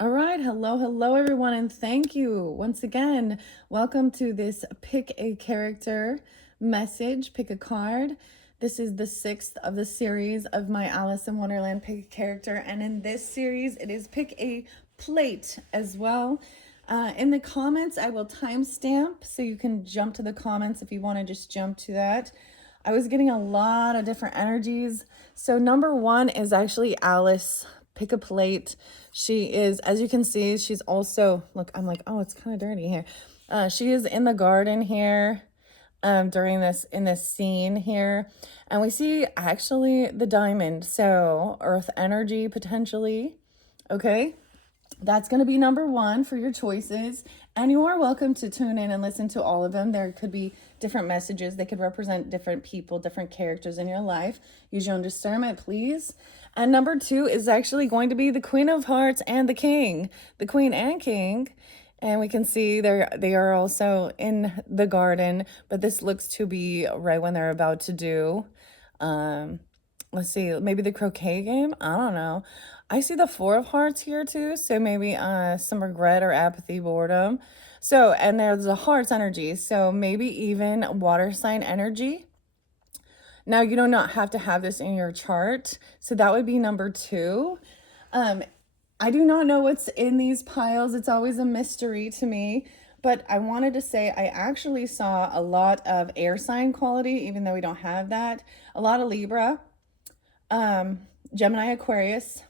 All right, hello everyone, and thank you once again. Welcome to this pick a character message, pick a card. This is the 6th of the series of my Alice in Wonderland pick a character, and in this series it is pick a plate as well. In the comments, I will timestamp so you can jump to the comments if you want to just jump to that. I was getting a lot of different energies. So number one is actually Alice. Pick a plate. She is, as you can see, she's also, look, I'm like, oh, it's kind of dirty here. She is in the garden here during in this scene here. And we see actually the diamond. So earth energy potentially. Okay. That's going to be number one for your choices. And you are welcome to tune in and listen to all of them. There could be different messages. They could represent different people, different characters in your life. Use your own discernment, please. And number two is actually going to be the Queen of Hearts and the King. The Queen and King. And we can see they are also in the garden. But this looks to be right when they're about to do let's see, maybe the croquet game. I don't know. I see the Four of Hearts here too, so maybe some regret or apathy, boredom. So, and there's the Hearts energy, so maybe even water sign energy. Now, you do not have to have this in your chart, so that would be number two. I do not know what's in these piles. It's always a mystery to me. But I wanted to say I actually saw a lot of air sign quality, even though we don't have that. A lot of Libra, Gemini, Aquarius.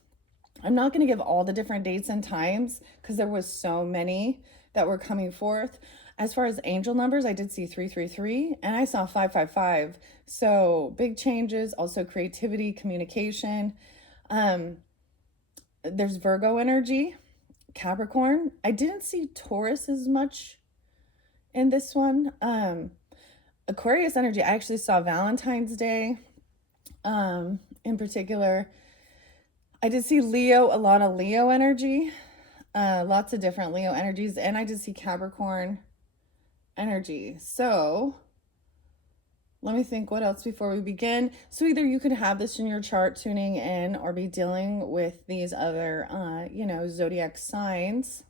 I'm not going to give all the different dates and times because there was so many that were coming forth. As far as angel numbers, I did see 333 and I saw 555. So big changes, also creativity, communication. There's Virgo energy, Capricorn. I didn't see Taurus as much in this one. Aquarius energy, I actually saw Valentine's Day in particular. I did see Leo, a lot of Leo energy, lots of different Leo energies, and I did see Capricorn energy. So let me think what else before we begin. So either you could have this in your chart tuning in or be dealing with these other, zodiac signs.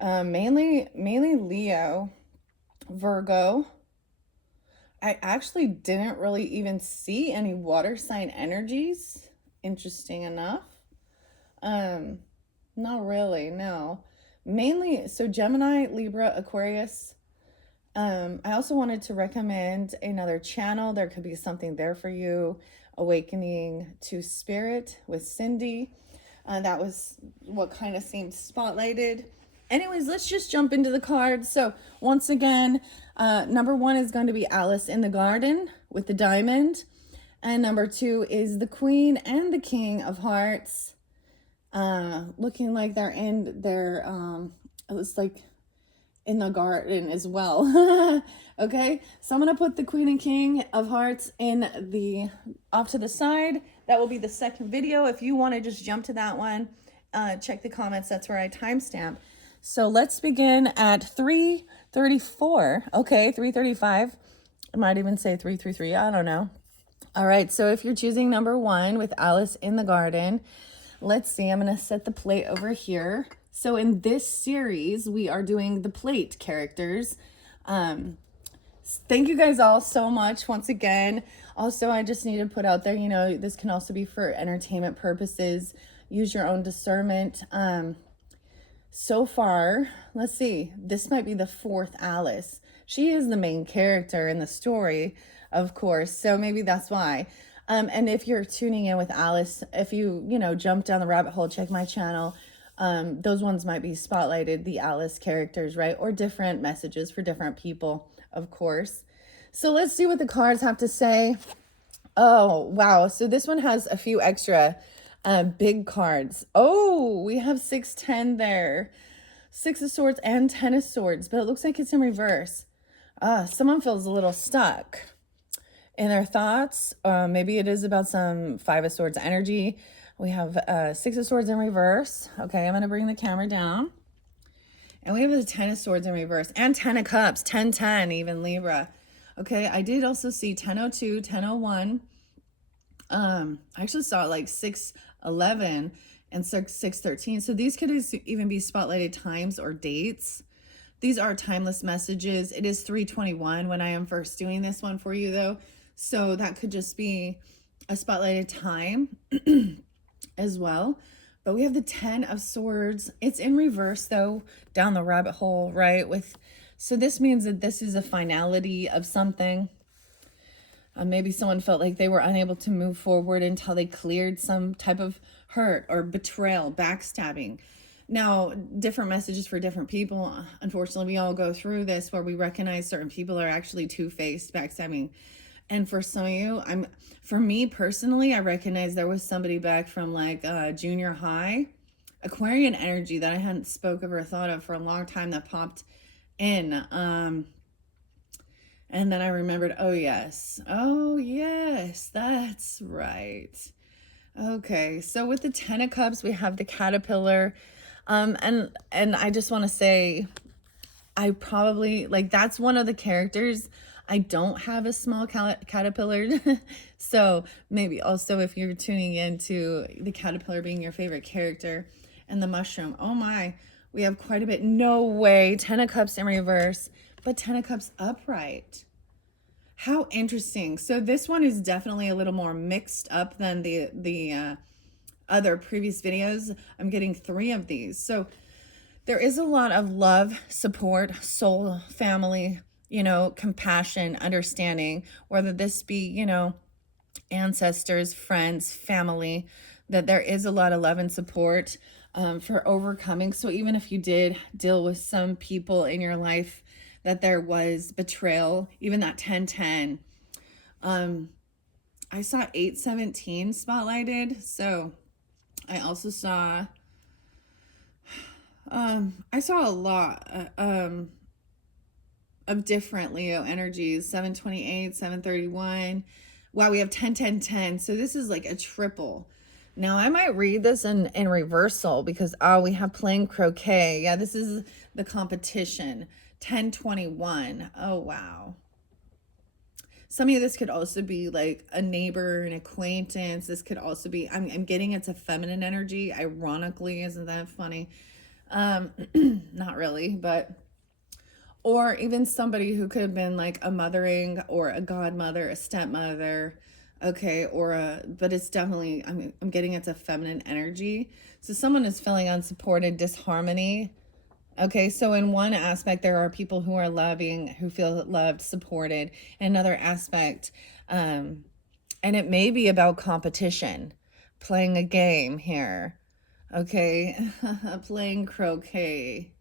Mainly Leo, Virgo. I actually didn't really even see any water sign energies. Interesting enough. Not really, no. Mainly, so Gemini, Libra, Aquarius. I also wanted to recommend another channel. There could be something there for you. Awakening to Spirit with Cindy. That was what kind of seemed spotlighted. Anyways, let's just jump into the cards. So once again, number one is going to be Alice in the Garden with the diamond. And number two is the Queen and the King of Hearts. Looking like they're in their, it looks like in the garden as well. Okay, so I'm going to put the Queen and King of Hearts off to the side. That will be the second video. If you want to just jump to that one, check the comments. That's where I timestamp. So let's begin at 3:34. Okay, 3:35. I might even say 3:33. I don't know. All right, so if you're choosing number one with Alice in the Garden, let's see, I'm going to set the plate over here. So in this series, we are doing the plate characters. Thank you guys all so much once again. Also, I just need to put out there, this can also be for entertainment purposes. Use your own discernment. So far, let's see, this might be the fourth Alice. She is the main character in the story, of course, so maybe that's why. And if you're tuning in with Alice, if you jump down the rabbit hole, check my channel. Those ones might be spotlighted, the Alice characters, right? Or different messages for different people, of course. So let's see what the cards have to say. Oh, wow. So this one has a few extra big cards. Oh, we have 6-10 there. 6 of Swords and 10 of Swords, but it looks like it's in reverse. Someone feels a little stuck in their thoughts. Maybe it is about some 5 of Swords energy. We have 6 of Swords in reverse. Okay, I'm going to bring the camera down. And we have the 10 of Swords in reverse and 10 of Cups, 10-10, even Libra. Okay, I did also see 10-02, 10-01. I actually saw like 6-11 and 613. So these could even be spotlighted times or dates. These are timeless messages. It is 3:21 when I am first doing this one for you, though. So that could just be a spotlighted time as well. But we have the 10 of Swords. It's in reverse, though, down the rabbit hole, right? So this means that this is a finality of something. Maybe someone felt like they were unable to move forward until they cleared some type of hurt or betrayal, backstabbing. Now, different messages for different people. Unfortunately, we all go through this where we recognize certain people are actually two-faced, backstabbing. And for some of you, for me personally, I recognize there was somebody back from like junior high, Aquarian energy that I hadn't spoke of or thought of for a long time that popped in. And then I remembered, oh yes, that's right. Okay, so with the 10 of Cups, we have the Caterpillar. And I just want to say, I probably, like, that's one of the characters. I don't have a small caterpillar. So maybe also if you're tuning into the caterpillar being your favorite character and the mushroom. Oh my, we have quite a bit. No way. 10 of Cups in reverse, but 10 of Cups upright. How interesting. So this one is definitely a little more mixed up than the other previous videos. I'm getting 3 of these. So there is a lot of love, support, soul, family, compassion, understanding, whether this be, ancestors, friends, family, that there is a lot of love and support for overcoming. So even if you did deal with some people in your life that there was betrayal, even that 1010, I saw 817 spotlighted. So I also saw, I saw a lot of different Leo energies. 728, 731. Wow, we have 10, 10, 10. So this is like a triple. Now I might read this in reversal because we have playing croquet. Yeah, this is the competition. 1021. Oh wow. Some of this could also be like a neighbor, an acquaintance. This could also be, I'm getting it's a feminine energy, ironically. Isn't that funny? Not really, but, or even somebody who could have been like a mothering or a godmother, a stepmother, okay, but it's definitely, I'm getting it's a feminine energy. So someone is feeling unsupported, disharmony. Okay, so in one aspect, there are people who are loving, who feel loved, supported. In another aspect, and it may be about competition, playing a game here. Okay, playing croquet.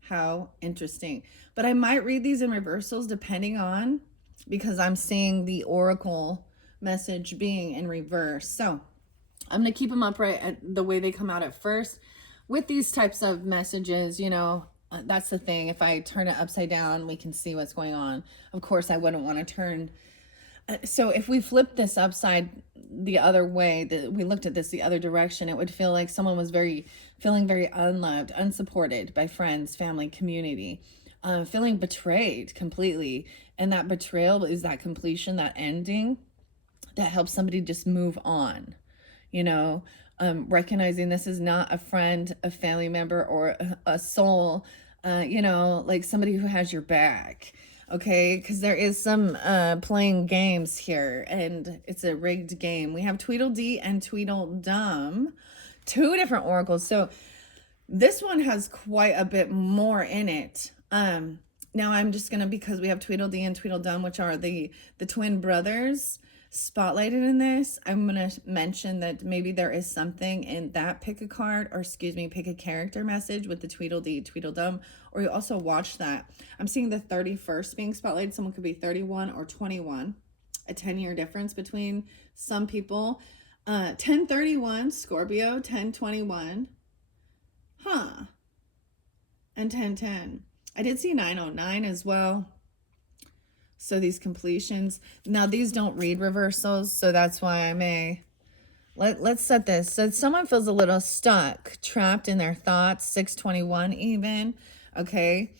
How interesting. But I might read these in reversals depending on, because I'm seeing the oracle message being in reverse. So I'm going to keep them upright at the way they come out at first. With these types of messages, that's the thing. If I turn it upside down, we can see what's going on. Of course, I wouldn't want to turn. So if we flip this upside the other way, that we looked at this the other direction, it would feel like someone was feeling very unloved, unsupported by friends, family, community, feeling betrayed completely. And that betrayal is that completion, that ending that helps somebody just move on, recognizing this is not a friend, a family member, or a soul, like somebody who has your back. Okay, because there is some playing games here, and it's a rigged game. We have Tweedledee and Tweedledum, 2 different oracles. So this one has quite a bit more in it. Now I'm just gonna, because we have Tweedledee and Tweedledum, which are the twin brothers spotlighted in this, I'm gonna mention that maybe there is something in that pick a card, or excuse me, pick a character message with the Tweedledee, Tweedledum, or you also watch that. I'm seeing the 31st being spotlighted. Someone could be 31 or 21, a 10-year difference between some people. 1031 Scorpio, 1021, and 1010. I did see 909 as well. So these completions, now these don't read reversals, so that's why I may, let's set this. So someone feels a little stuck, trapped in their thoughts, 621 even, okay?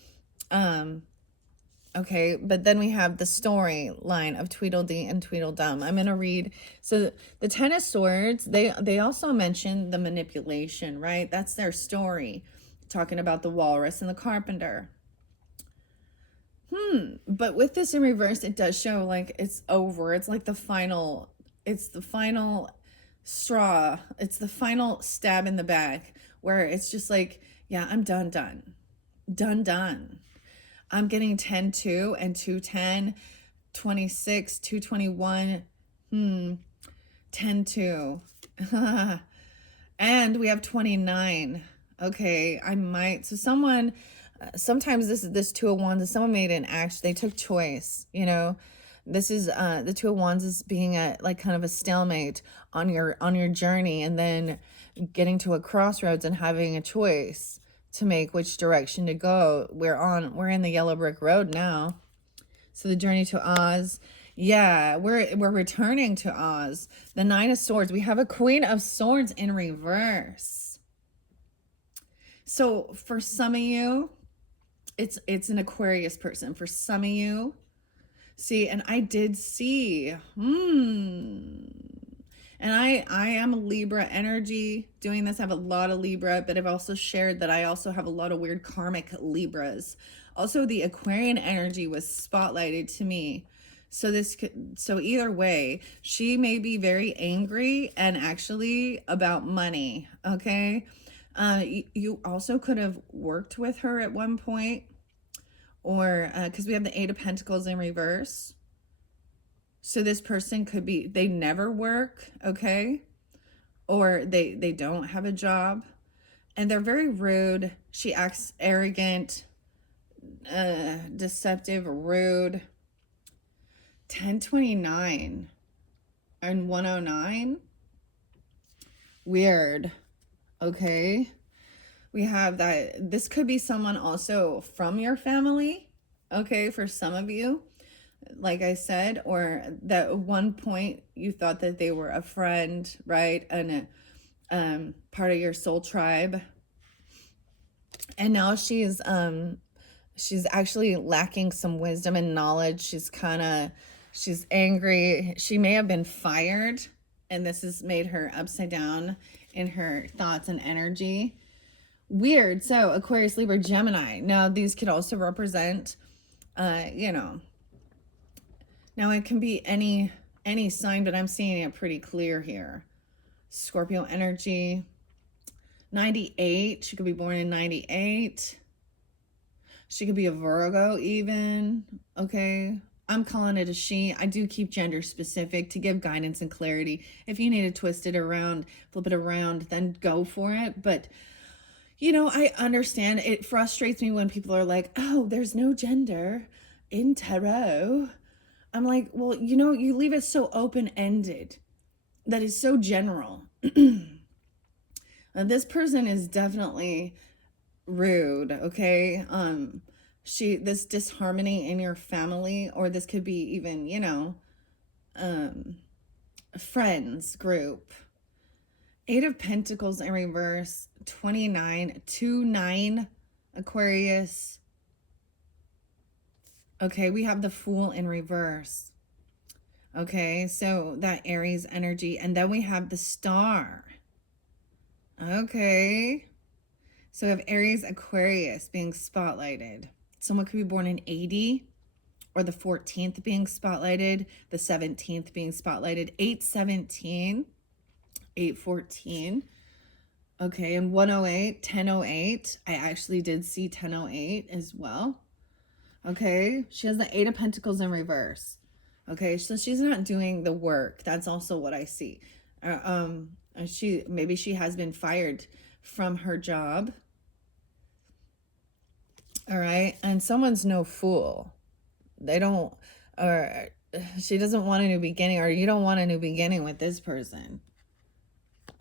Okay, but then we have the storyline of Tweedledee and Tweedledum. I'm gonna read. So the Ten of Swords, they also mention the manipulation, right? That's their story, talking about the walrus and the carpenter. But with this in reverse, it does show like it's over. It's like it's the final straw. It's the final stab in the back where it's just like, yeah, I'm done, done. I'm getting 10-2 and 210, 26, 221, 10-2. And we have 29. Okay, I might. So someone, sometimes this Two of Wands, someone made an action. They took choice, you know. This is the Two of Wands is being at like kind of a stalemate on your journey, and then getting to a crossroads and having a choice to make which direction to go. We're in the yellow brick road now. So the journey to Oz. Yeah, we're returning to Oz. The Nine of Swords. We have a Queen of Swords in reverse. So for some of you, it's an Aquarius person. For some of you, see, and I did see, and I am a Libra energy doing this. I have a lot of Libra, but I've also shared that I also have a lot of weird karmic Libras. Also, the Aquarian energy was spotlighted to me. So either way, she may be very angry and actually about money. Okay. You also could have worked with her at one point, or because we have the Eight of Pentacles in reverse. So this person could be, they never work, okay? Or they don't have a job. And they're very rude. She acts arrogant, deceptive, rude. 1029 and 109. Weird. Okay. We have that. This could be someone also from your family. Okay, for some of you. Like I said, or that at one point you thought that they were a friend, right? And part of your soul tribe. And now she's actually lacking some wisdom and knowledge. She's angry. She may have been fired, and this has made her upside down in her thoughts and energy. Weird. So Aquarius, Libra, Gemini. Now these could also represent, now it can be any sign, but I'm seeing it pretty clear here. Scorpio energy. 98. She could be born in 98. She could be a Virgo even. Okay. I'm calling it a she. I do keep gender specific to give guidance and clarity. If you need to twist it around, flip it around, then go for it. But I understand. It frustrates me when people are like, oh, there's no gender in tarot. I'm like, well, you leave it so open-ended. That is so general. This person is definitely rude, okay? This disharmony in your family, or this could be even, friends group. Eight of Pentacles in reverse, 29, 2-9, Aquarius. Okay, we have the Fool in reverse. Okay, so that Aries energy. And then we have the Star. Okay. So we have Aries, Aquarius being spotlighted. Someone could be born in 80, or the 14th being spotlighted, the 17th being spotlighted, 8/17, 8/14. Okay, and 108, 1008. I actually did see 1008 as well. Okay, she has the Eight of Pentacles in reverse. Okay, so she's not doing the work. That's also what I see. Maybe she has been fired from her job. All right, and someone's no fool. She doesn't want a new beginning, or you don't want a new beginning with this person.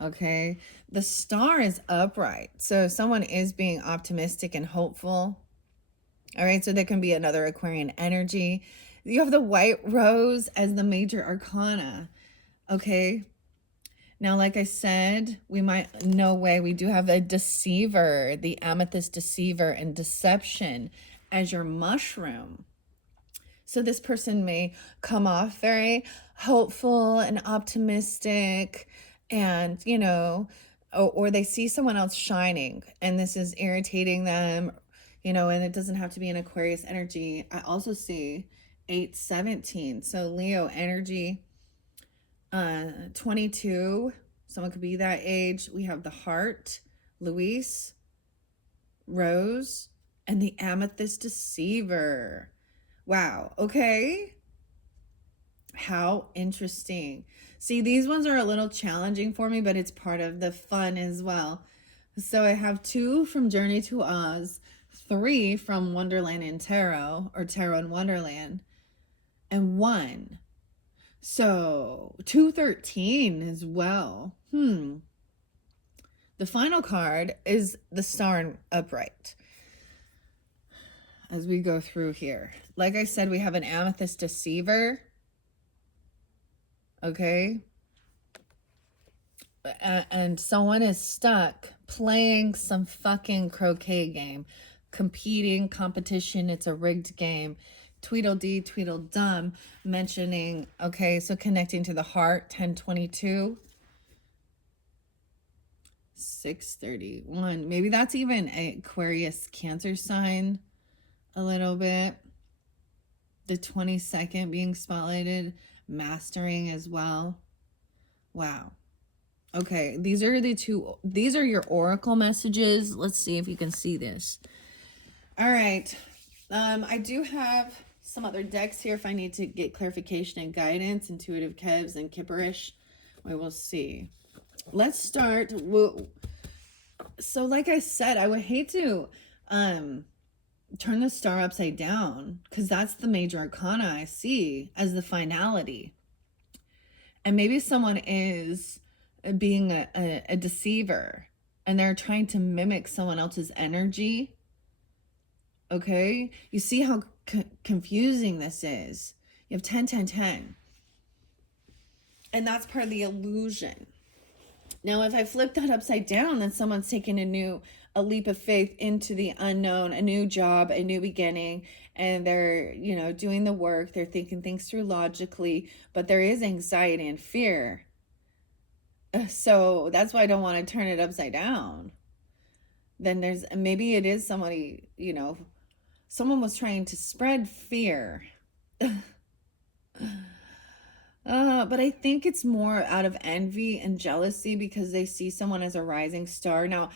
Okay, the Star is upright, so someone is being optimistic and hopeful. All right, so there can be another Aquarian energy. You have the White Rose as the major arcana. Okay, now like I said, we do have a Deceiver, the Amethyst Deceiver, and Deception as your mushroom. So this person may come off very hopeful and optimistic, and, or they see someone else shining and this is irritating them, and it doesn't have to be an Aquarius energy. I also see 817. So Leo energy, 22. Someone could be that age. We have the heart, Luis, Rose, and the amethyst deceiver. Wow. Okay. How interesting. See, these ones are a little challenging for me, but it's part of the fun as well. So I have 2 from Journey to Oz, 3 from Wonderland and Tarot, or Tarot and Wonderland, and 1. So 213 as well. The final card is the Star upright. As we go through here, like I said, we have an amethyst deceiver. Okay. And someone is stuck playing some fucking croquet game, competing, competition. It's a rigged game. Tweedledee, Tweedledum, mentioning, okay, so connecting to the heart, 1022. 631. Maybe that's even Aquarius Cancer sign a little bit. The 22nd being spotlighted, mastering as well. Wow. Okay, these are your oracle messages. Let's see if you can see this. All right. I do have some other decks here if I need to get clarification and guidance, intuitive Kevs and Kipperish. We will see. Let's start. So like I said, I would hate to turn the star upside down, because that's the major arcana I see as the finality. And maybe someone is being a deceiver and they're trying to mimic someone else's energy. Okay, you see how confusing this is. You have 10 10 10, and that's part of the illusion. Now if I flip that upside down, then someone's taking a leap of faith into the unknown, a new job, a new beginning, and they're, doing the work, they're thinking things through logically, but there is anxiety and fear. So that's why I don't want to turn it upside down. Then maybe it is somebody, someone was trying to spread fear. But I think it's more out of envy and jealousy because they see someone as a rising star. Now,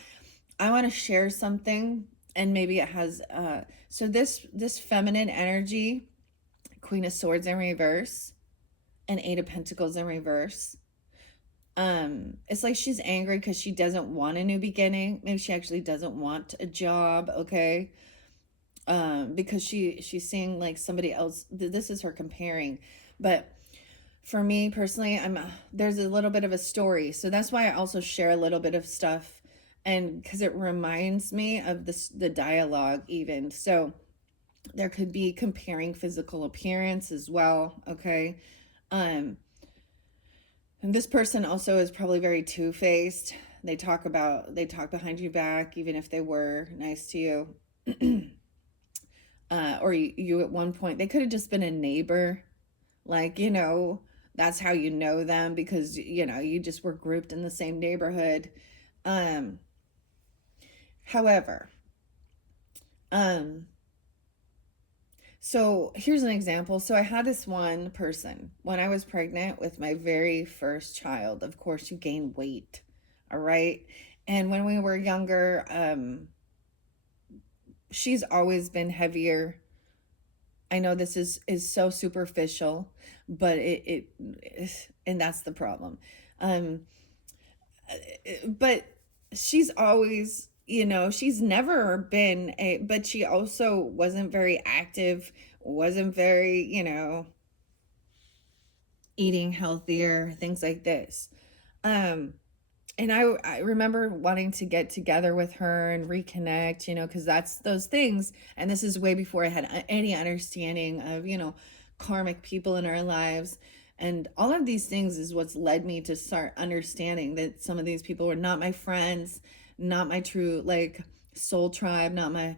I want to share something, and maybe it has, so this feminine energy, Queen of Swords in reverse and 8 of Pentacles in reverse. It's like she's angry because she doesn't want a new beginning. Maybe she actually doesn't want a job, okay? Because she's seeing like somebody else. This is her comparing. But for me personally, there's a little bit of a story. So that's why I also share a little bit of stuff, and because it reminds me of the dialogue even. So there could be comparing physical appearance as well, okay? And this person also is probably very two-faced. They talk behind your back, even if they were nice to you. Or you at one point, they could have just been a neighbor. Like, that's how you know them, because, you just were grouped in the same neighborhood. However, so here's an example. So I had this one person when I was pregnant with my very first child. Of course, you gain weight. All right. And when we were younger, she's always been heavier. I know this is so superficial, but and that's the problem. But she's always, she's never been but she also wasn't very active, wasn't very, eating healthier, things like this. And I remember wanting to get together with her and reconnect, because that's those things. And this is way before I had any understanding of, karmic people in our lives. And all of these things is what's led me to start understanding that some of these people were not my friends, not my true, like, soul tribe, not my,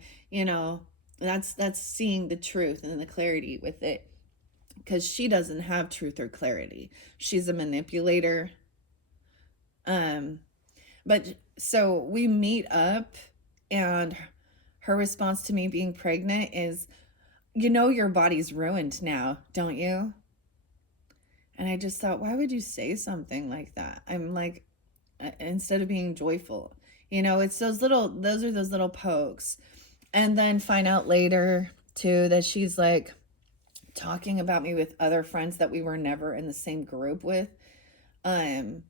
that's seeing the truth and the clarity with it. because she doesn't have truth or clarity. She's a manipulator. But so we meet up, and her response to me being pregnant is, you know, your body's ruined now, don't you? And I just thought, why would you say something like that? I'm like, instead of being joyful, you know, it's those are those little pokes. And then find out later too that she's like talking about me with other friends that we were never in the same group with. Um,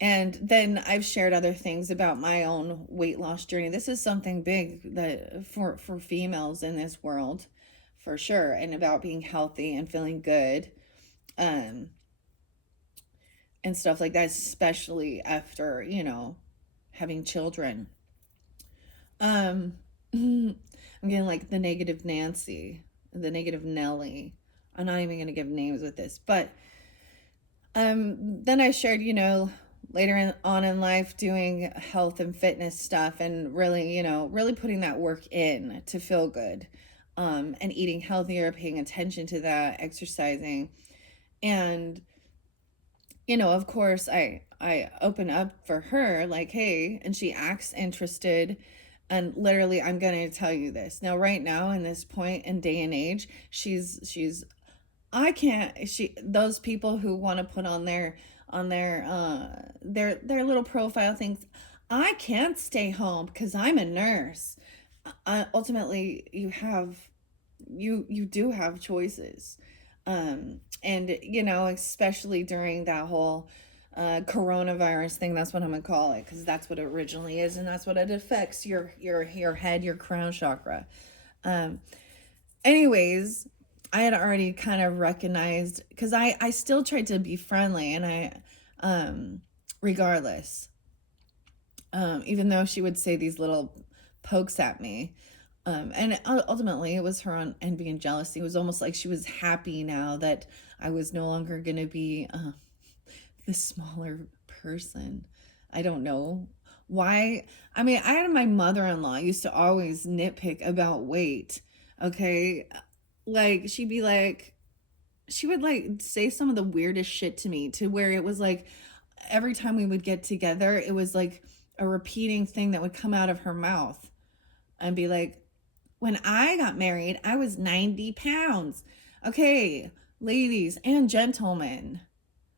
and then I've shared other things about my own weight loss journey. This is something big that for females in this world, for sure, and about being healthy and feeling good. Um, and stuff like that, especially after, you know, having children. Um, I'm getting like the negative Nancy, the negative Nelly. I'm not even gonna give names with this, but then I shared, you know, on in life doing health and fitness stuff, and really, you know, really putting that work in to feel good, and eating healthier, paying attention to that, exercising, and you know, of course, I open up for her like, hey, and she acts interested. And literally, I'm going to tell you this now, right now, in this point in day and age, she's I can't, she, those people who want to put on their little profile things, I can't stay home because I'm a nurse. Ultimately, you do have choices. And you know, especially during that whole coronavirus thing, that's what I'm gonna call it, because that's what it originally is, and that's what it affects your head, your crown chakra. um Anyways, I had already kind of recognized, because I still tried to be friendly, and I regardless, even though she would say these little pokes at me. And ultimately, it was her on envy and jealousy. It was almost like she was happy now that I was no longer going to be the smaller person. I don't know why. I mean, I had my mother-in-law used to always nitpick about weight. Okay. Like, she would like say some of the weirdest shit to me, to where it was like every time we would get together, it was like a repeating thing that would come out of her mouth and be like, when I got married, I was 90 pounds. Okay, ladies and gentlemen,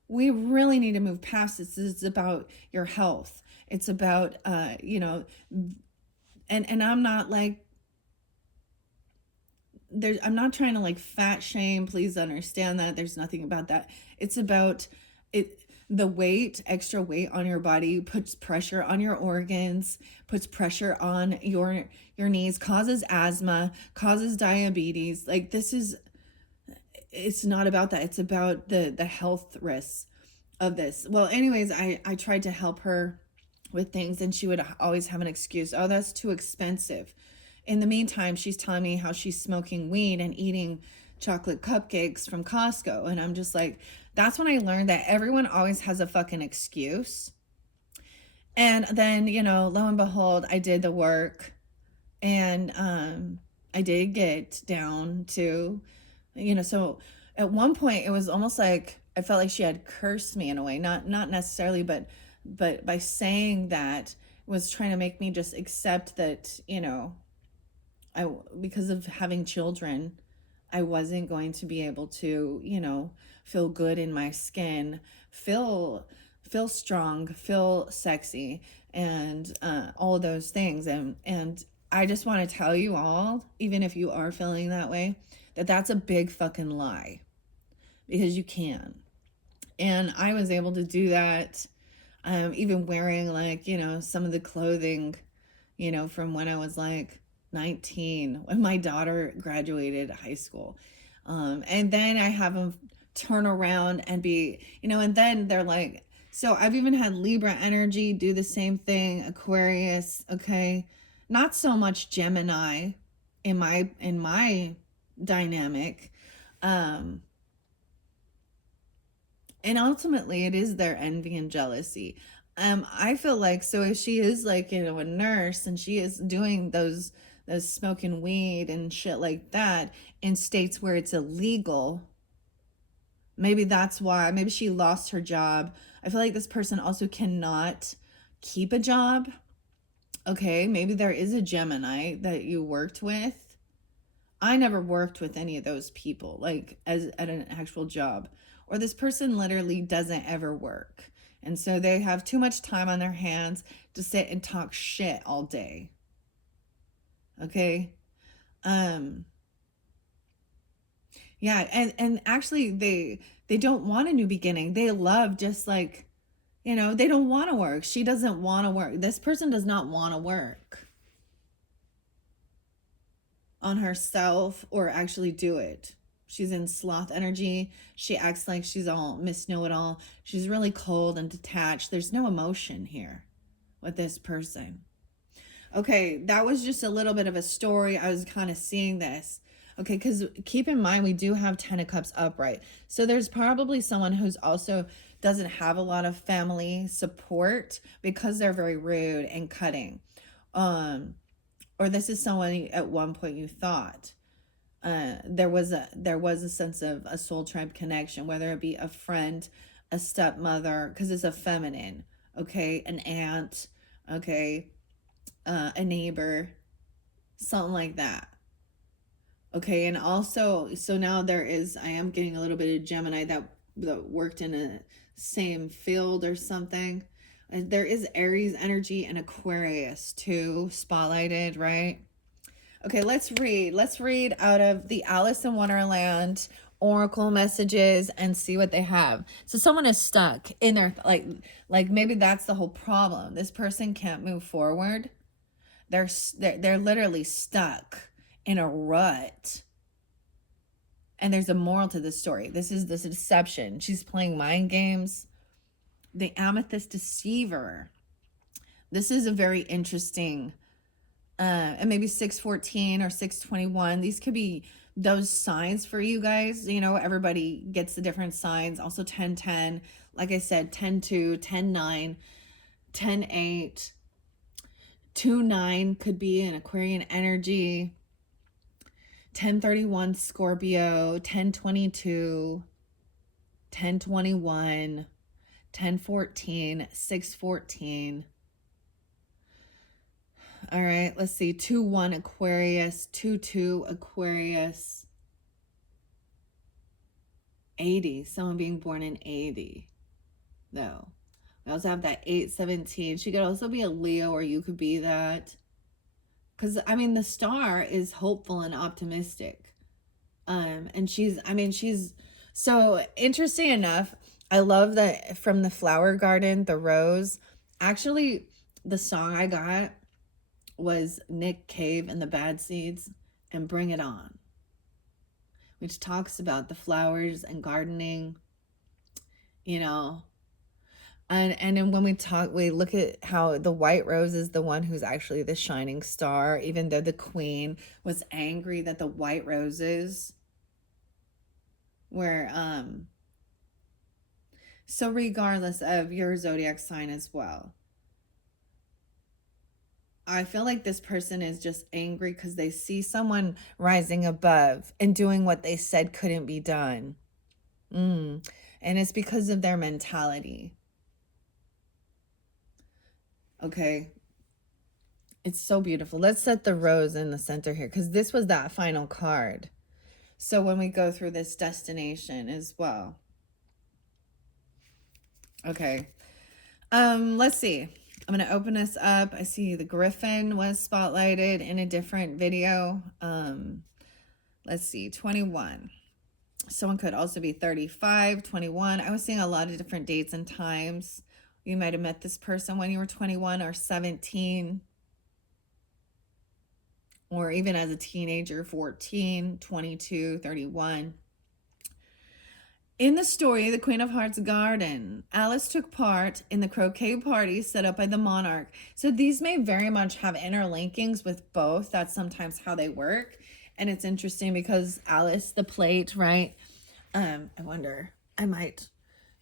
we really need to move past this. This is about your health. It's about, you know, and I'm not like, I'm not trying to like fat shame. Please understand that. There's nothing about that. It's about it. The weight, extra weight on your body puts pressure on your organs, puts pressure on your knees, causes asthma, causes diabetes. Like, it's not about that. It's about the health risks of this. Well, anyways, I tried to help her with things, and she would always have an excuse. Oh, that's too expensive. In the meantime, she's telling me how she's smoking weed and eating chocolate cupcakes from Costco. And I'm just like, that's when I learned that everyone always has a fucking excuse. And then, you know, lo and behold, I did the work, and I did get down to, you know, so at one point it was almost like I felt like she had cursed me in a way, not necessarily, but by saying that, was trying to make me just accept that, you know, because of having children, I wasn't going to be able to, you know, feel good in my skin, feel strong, feel sexy, and all of those things. And I just want to tell you all, even if you are feeling that way, that that's a big fucking lie, because you can. And I was able to do that, even wearing, like, you know, some of the clothing, you know, from when I was like 19, when my daughter graduated high school. And then I have them turn around and be, you know, and then they're like, so I've even had Libra energy do the same thing, Aquarius, okay? Not so much Gemini in my dynamic. Um, and ultimately it is their envy and jealousy. I feel like, so if she is like, you know, a nurse, and she is doing that's smoking weed and shit like that in states where it's illegal. Maybe that's why. Maybe she lost her job. I feel like this person also cannot keep a job. Okay, maybe there is a Gemini that you worked with. I never worked with any of those people, like as at an actual job. Or this person literally doesn't ever work. And so they have too much time on their hands to sit and talk shit all day. Okay? Um yeah, and actually they don't want a new beginning. They love just like, they don't want to work. She doesn't want to work. This person does not want to work on herself or actually do it. She's in sloth energy. She acts like she's all Miss Know-It-All. She's really cold and detached. There's no emotion here with this person. Okay, that was just a little bit of a story. I was kind of seeing this. Okay, because keep in mind, we do have 10 of Cups upright. So there's probably someone who's also doesn't have a lot of family support because they're very rude and cutting. Or this is someone at one point you thought there was a sense of a soul tribe connection, whether it be a friend, a stepmother, because it's a feminine, okay, an aunt, okay, a neighbor, something like that. Okay, and also, so now I am getting a little bit of Gemini that worked in a same field or something. There is Aries energy and Aquarius too, spotlighted, right? Okay, let's read. Let's read out of the Alice in Wonderland oracle messages and see what they have. So someone is stuck in their like maybe that's the whole problem. This person can't move forward. They're literally stuck in a rut. And there's a moral to this story. This is a deception. She's playing mind games. The Amethyst Deceiver. This is a very interesting, and maybe 614 or 621. These could be those signs for you guys. Everybody gets the different signs. Also 1010, like I said, 10-2, 10-9, 10-8, 2-9 could be an Aquarian energy. 1031 Scorpio, 1022, 1021, 1014, 614. All right, let's see. 2-1 Aquarius, 2-2 Aquarius, 80. Someone being born in 80, though. We also have that 817. She could also be a Leo, or you could be that. Because, the star is hopeful and optimistic. And she's so interesting enough. I love that from the flower garden, the rose. Actually, the song I got was Nick Cave and the Bad Seeds and Bring It On, which talks about the flowers and gardening, And then when we look at how the white rose is the one who's actually the shining star, even though the queen was angry that the white roses were, so regardless of your zodiac sign as well, I feel like this person is just angry because they see someone rising above and doing what they said couldn't be done. And it's because of their mentality. Okay. It's so beautiful. Let's set the rose in the center here because this was that final card. So when we go through this destination as well. Okay. Let's see. I'm going to open this up. I see the Griffin was spotlighted in a different video. Let's see. 21. Someone could also be 35, 21. I was seeing a lot of different dates and times. You might have met this person when you were 21 or 17. Or even as a teenager, 14, 22, 31. In the story, The Queen of Hearts Garden, Alice took part in the croquet party set up by the monarch. So these may very much have interlinkings with both. That's sometimes how they work. And it's interesting because Alice, the plate, right? I wonder, I might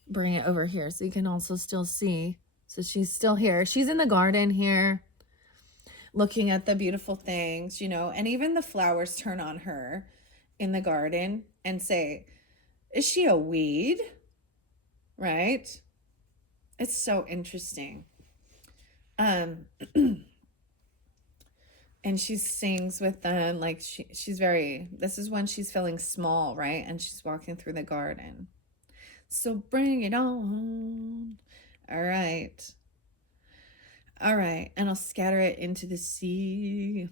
bring it over here so you can also still see. So she's still here. She's in the garden here. looking at the beautiful things, you know, and even the flowers turn on her in the garden and say, is she a weed? Right? It's so interesting. Um, and she sings with them like she's very, this is when she's feeling small, right? And she's walking through the garden. So bring it on. All right. All right. And I'll scatter it into the sea.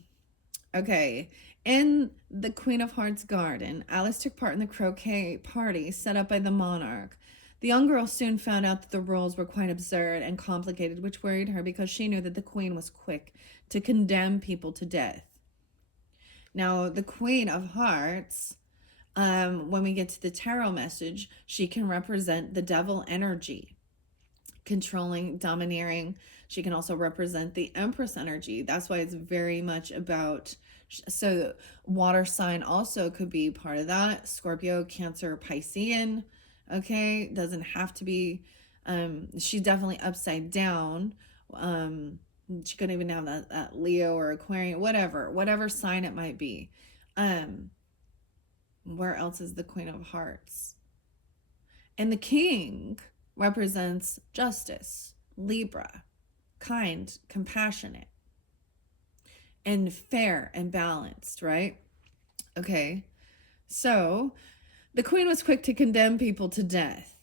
Okay. In the Queen of Hearts garden, Alice took part in the croquet party set up by the monarch. The young girl soon found out that the rules were quite absurd and complicated, which worried her because she knew that the queen was quick to condemn people to death. Now, the Queen of Hearts, when we get to the tarot message, she can represent the devil energy, controlling, domineering. She can also represent the Empress energy. That's why it's very much about, so water sign also could be part of that. Scorpio, Cancer, Piscean. Okay, doesn't have to be. She's definitely upside down. She couldn't even have that Leo or Aquarian, whatever sign it might be. Where else is the Queen of Hearts? And the King represents justice, Libra, kind, compassionate, and fair and balanced, right? Okay, so the Queen was quick to condemn people to death.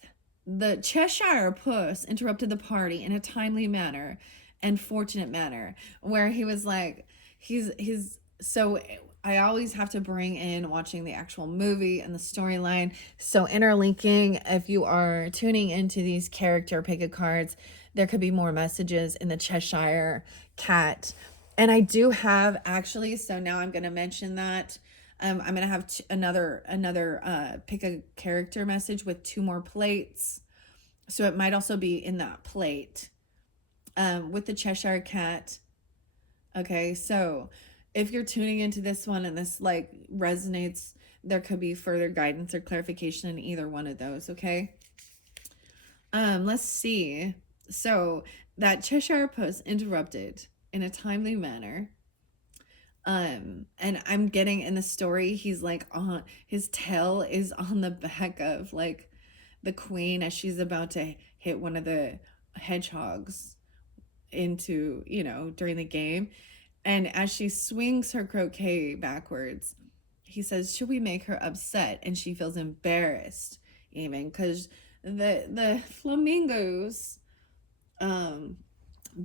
The Cheshire Puss interrupted the party in a timely manner and fortunate manner, where he was like, he's so I always have to bring in watching the actual movie and the storyline. So interlinking, if you are tuning into these character pick cards, there could be more messages in the Cheshire Cat. And I do have actually, so now I'm going to mention that. I'm going to have another pick a character message with 2 more plates. So it might also be in that plate with the Cheshire Cat. Okay, so if you're tuning into this one and this like resonates, there could be further guidance or clarification in either one of those, okay? Let's see. So that Cheshire Puss interrupted in a timely manner. And I'm getting in the story, he's like on his tail is on the back of like the queen as she's about to hit one of the hedgehogs into, you know, during the game. And as she swings her croquet backwards, he says, should we make her upset? And she feels embarrassed even because the flamingo's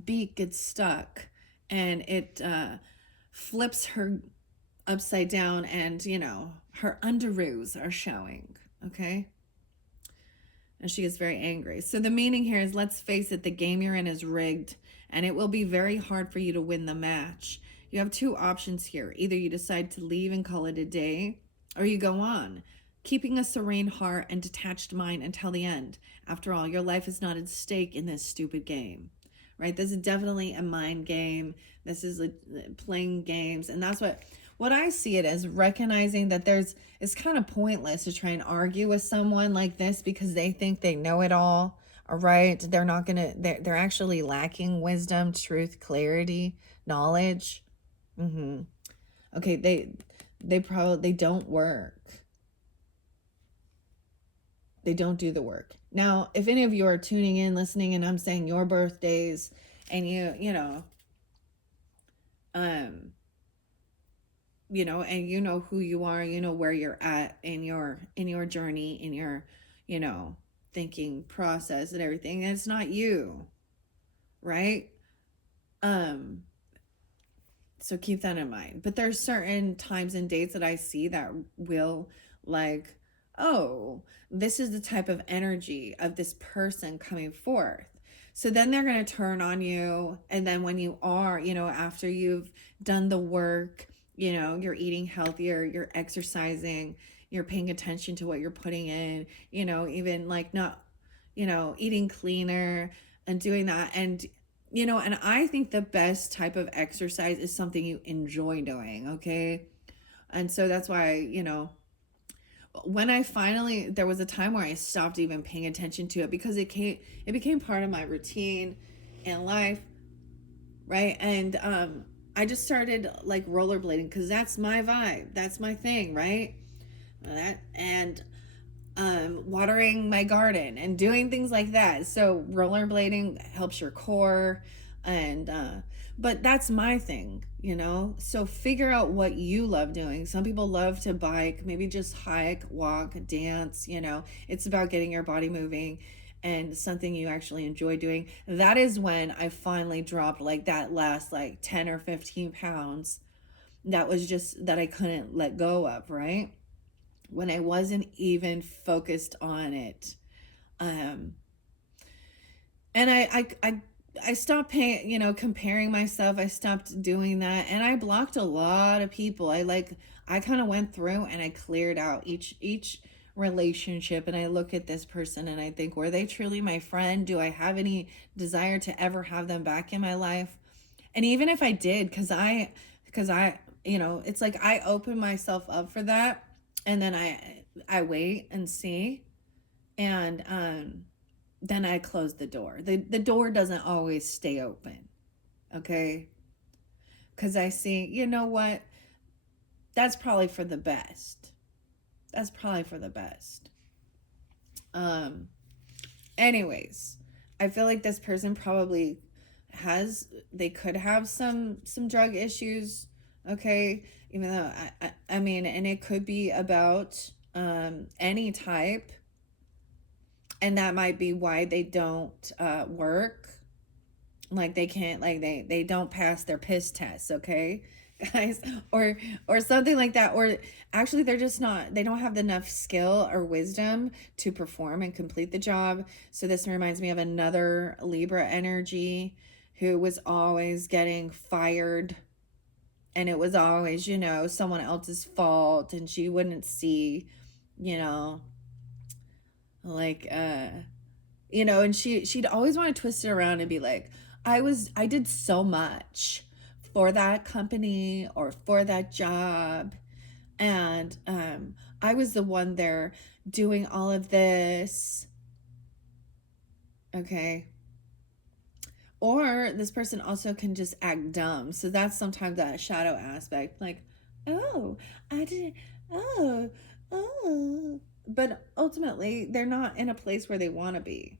beak gets stuck and it flips her upside down, and you know her underoos are showing. Okay, and she gets very angry. So the meaning here is, let's face it, the game you're in is rigged and it will be very hard for you to win the match. You have 2 options here. Either you decide to leave and call it a day, or you go on, keeping a serene heart and detached mind until the end. After all, your life is not at stake in this stupid game, right? This is definitely a mind game. This is playing games. And that's what I see it as, recognizing that it's kind of pointless to try and argue with someone like this because they think they know it all. All right. They're not going to, they're actually lacking wisdom, truth, clarity, knowledge. Okay. They don't work. They don't do the work. Now, if any of you are tuning in, listening, and I'm saying your birthdays and you know, and you know who you are, you know where you're at in your journey, in your, you know, thinking process and everything. And it's not you, right? So keep that in mind. But there's certain times and dates that I see that will like, oh, this is the type of energy of this person coming forth. So then they're going to turn on you. And then when you are, you know, after you've done the work, you know, you're eating healthier, you're exercising, you're paying attention to what you're putting in, you know, even like not, you know, eating cleaner and doing that. And, you know, and I think the best type of exercise is something you enjoy doing. Okay. And so that's why, you know, when I finally, there was a time where I stopped even paying attention to it because it became part of my routine in life, right? And I just started like rollerblading because that's my vibe. That's my thing, right? That and watering my garden and doing things like that. So rollerblading helps your core, and but that's my thing, you know. So figure out what you love doing. Some people love to bike, maybe just hike, walk, dance. You know, it's about getting your body moving and something you actually enjoy doing. That is when I finally dropped like that last like 10 or 15 pounds that was just that I couldn't let go of, right? When I wasn't even focused on it. Um, and I stopped paying, you know, comparing myself. I stopped doing that, and I blocked a lot of people. I kind of went through and I cleared out each relationship, and I look at this person and I think, were they truly my friend? Do I have any desire to ever have them back in my life? And even if I did, because I, you know, it's like I open myself up for that, and then I wait and see, and then I close the door. The door doesn't always stay open, okay? Because I see, you know what? That's probably for the best. That's probably for the best. Um, anyways, I feel like this person probably they could have some drug issues, okay? Even though I mean, and it could be about any type, and that might be why they don't work. Like they can't, like they don't pass their piss tests, okay, guys, or something like that. Or actually they're just not, they don't have enough skill or wisdom to perform and complete the job. So this reminds me of another Libra energy who was always getting fired, and it was always, you know, someone else's fault, and she wouldn't see, you know, like you know, and she'd always want to twist it around and be like, I did so much for that company or for that job, and I was the one there doing all of this, okay? Or this person also can just act dumb, so that's sometimes that shadow aspect, like, oh, I did, oh, oh, but ultimately they're not in a place where they want to be,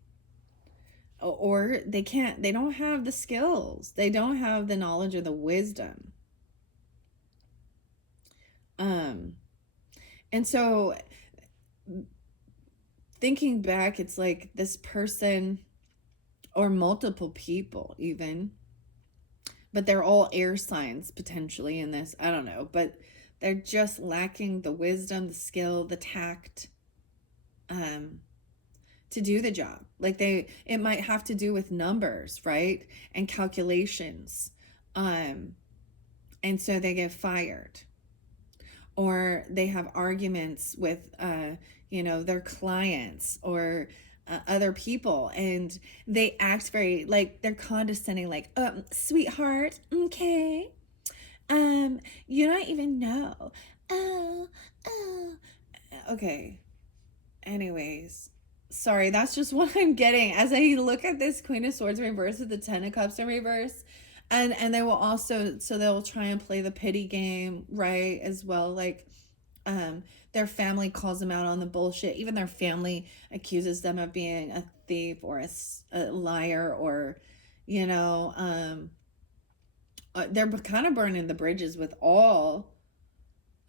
or they don't have the skills, they don't have the knowledge or the wisdom. um and so thinking back, it's like this person, or multiple people even, but they're all air signs potentially in this, I don't know, but they're just lacking the wisdom, the skill, the tact, um to do the job. Like it might have to do with numbers, right, and calculations, um and so they get fired, or they have arguments with you know, their clients, or other people, and they act very like they're condescending, like, sweetheart, okay, you don't even know, oh, oh, okay. Anyways, sorry, that's just what I'm getting as I look at this Queen of Swords reverse with the Ten of Cups in reverse. And they will also, so they'll try and play the pity game, right, as well. Like, their family calls them out on the bullshit. Even their family accuses them of being a thief or a liar, or, you know, they're kind of burning the bridges with all.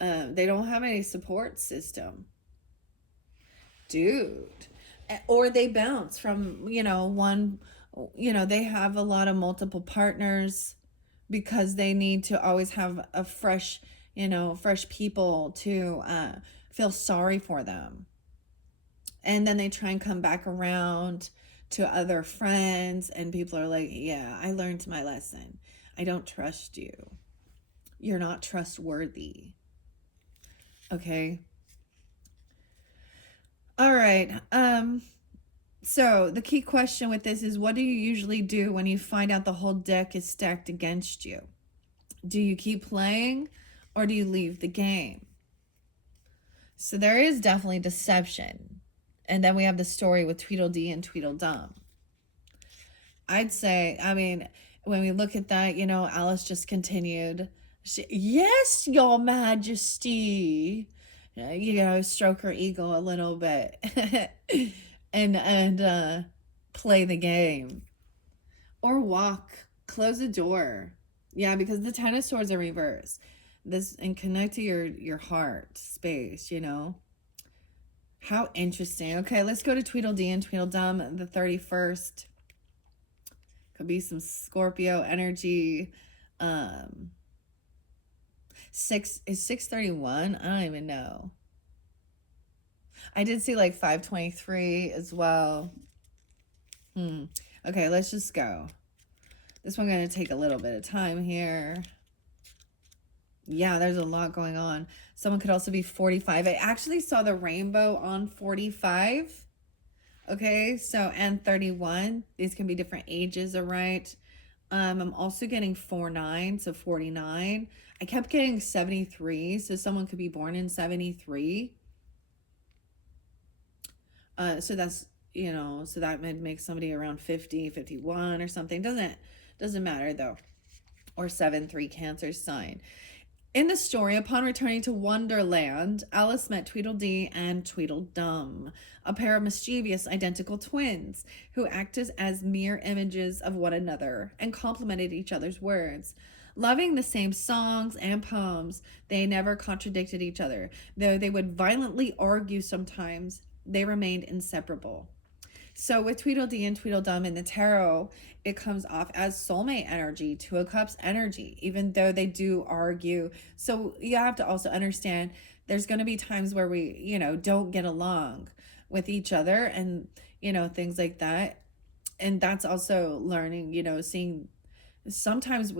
They don't have any support system, dude. Or they bounce from, you know, one, you know, they have a lot of multiple partners because they need to always have a fresh, you know, fresh people to feel sorry for them. And then they try and come back around to other friends, and people are like, yeah, I learned my lesson. I don't trust you. You're not trustworthy. Okay. All right. So the key question with this is, what do you usually do when you find out the whole deck is stacked against you? Do you keep playing, or do you leave the game? So there is definitely deception. And then we have the story with Tweedledee and Tweedledum. I'd say, I mean, when we look at that, you know, Alice just continued, yes, Your Majesty. You know, stroke her ego a little bit and play the game. Or walk, close the door. Yeah, because the Ten of Swords are reversed. This, and connect to your heart space, you know. How interesting. Okay, let's go to Tweedledee and Tweedledum, the 31st. Could be some Scorpio energy. 631. I don't even know. I did see like 523 as well. Okay, let's just go. This one's going to take a little bit of time here. Yeah, there's a lot going on. Someone could also be 45. I actually saw the rainbow on 45. Okay, so, and 31. These can be different ages, all right? I'm also getting 49, so 49. I kept getting 73, so someone could be born in 73. So that's, you know, so that would make somebody around 50, 51 or something. Doesn't matter though. Or 7-3 Cancer sign. In the story, upon returning to Wonderland, Alice met Tweedledee and Tweedledum, a pair of mischievous identical twins who acted as mere images of one another and complemented each other's words. Loving the same songs and poems, they never contradicted each other. Though they would violently argue sometimes, they remained inseparable. So with Tweedledee and Tweedledum in the tarot, it comes off as soulmate energy, Two of Cups energy, even though they do argue. So you have to also understand there's going to be times where we, you know, don't get along with each other and, you know, things like that. And that's also learning, you know, seeing sometimes a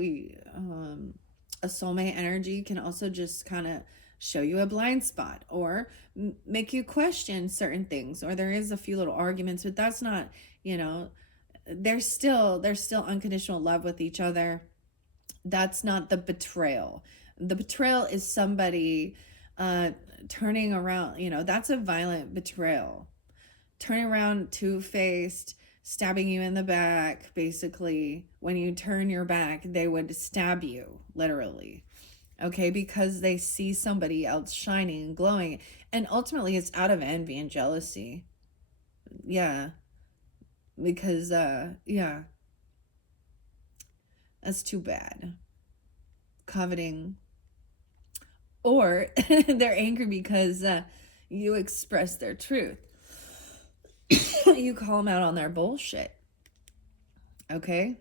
soulmate energy can also just kind of show you a blind spot or make you question certain things, or there is a few little arguments, but that's not, you know, there's still unconditional love with each other. That's not the betrayal. The betrayal is somebody turning around, you know, that's a violent betrayal. Turning around, two-faced, stabbing you in the back. Basically, when you turn your back, they would stab you, literally. Okay, because they see somebody else shining and glowing, and ultimately it's out of envy and jealousy. Yeah, because yeah, that's too bad. Coveting, or they're angry because you express their truth. You call them out on their bullshit. Okay.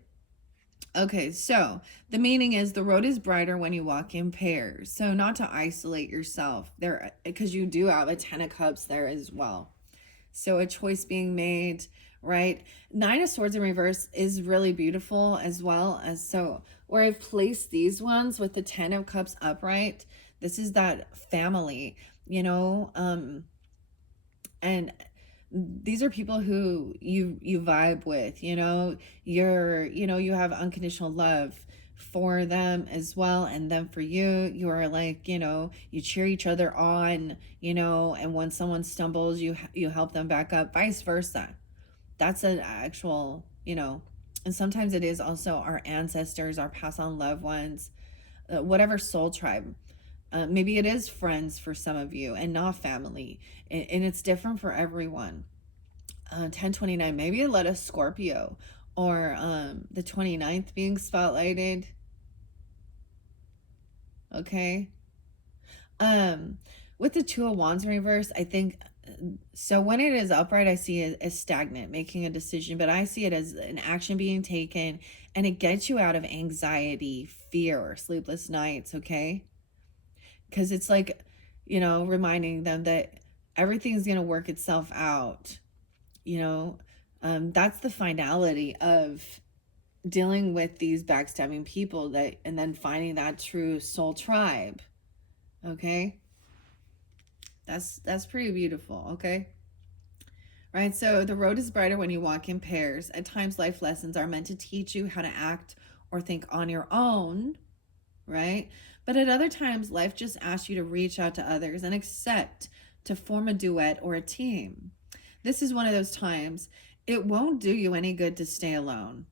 Okay, so the meaning is the road is brighter when you walk in pairs. So not to isolate yourself there, because you do have a 10 of Cups there as well. So a choice being made, right? 9 of Swords in reverse is really beautiful as well. As so where I've placed these ones with the 10 of Cups upright, this is that family, you know, and these are people who you vibe with, you know, you have unconditional love for them as well, and them for you. You are like, you know, you cheer each other on, you know, and when someone stumbles, you help them back up, vice versa. That's an actual, you know, and sometimes it is also our ancestors, our past on loved ones, whatever soul tribe. Maybe it is friends for some of you and not family. And it's different for everyone. 1029, maybe it led a Scorpio, or the 29th being spotlighted. Okay. With the Two of Wands in reverse, I think, so when it is upright, I see it as stagnant, making a decision, but I see it as an action being taken, and it gets you out of anxiety, fear, sleepless nights, okay? Because it's like, you know, reminding them that everything's going to work itself out, you know. That's the finality of dealing with these backstabbing people, that, and then finding that true soul tribe. Okay, that's pretty beautiful. Okay, right? So the road is brighter when you walk in pairs. At times life lessons are meant to teach you how to act or think on your own, right? But at other times life just asks you to reach out to others and accept to form a duet or a team. This is one of those times. It won't do you any good to stay alone.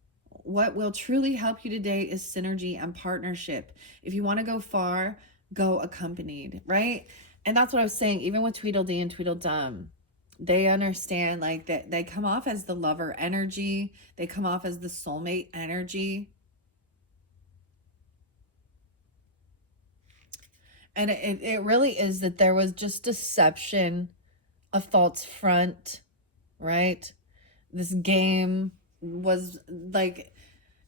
what will truly help you today is synergy and partnership. If you want to go far, go accompanied, right? And that's what I was saying, even with Tweedledee and Tweedledum, they understand like that they come off as the lover energy, they come off as the soulmate energy. And it really is that there was just deception, a false front, right? This game was like,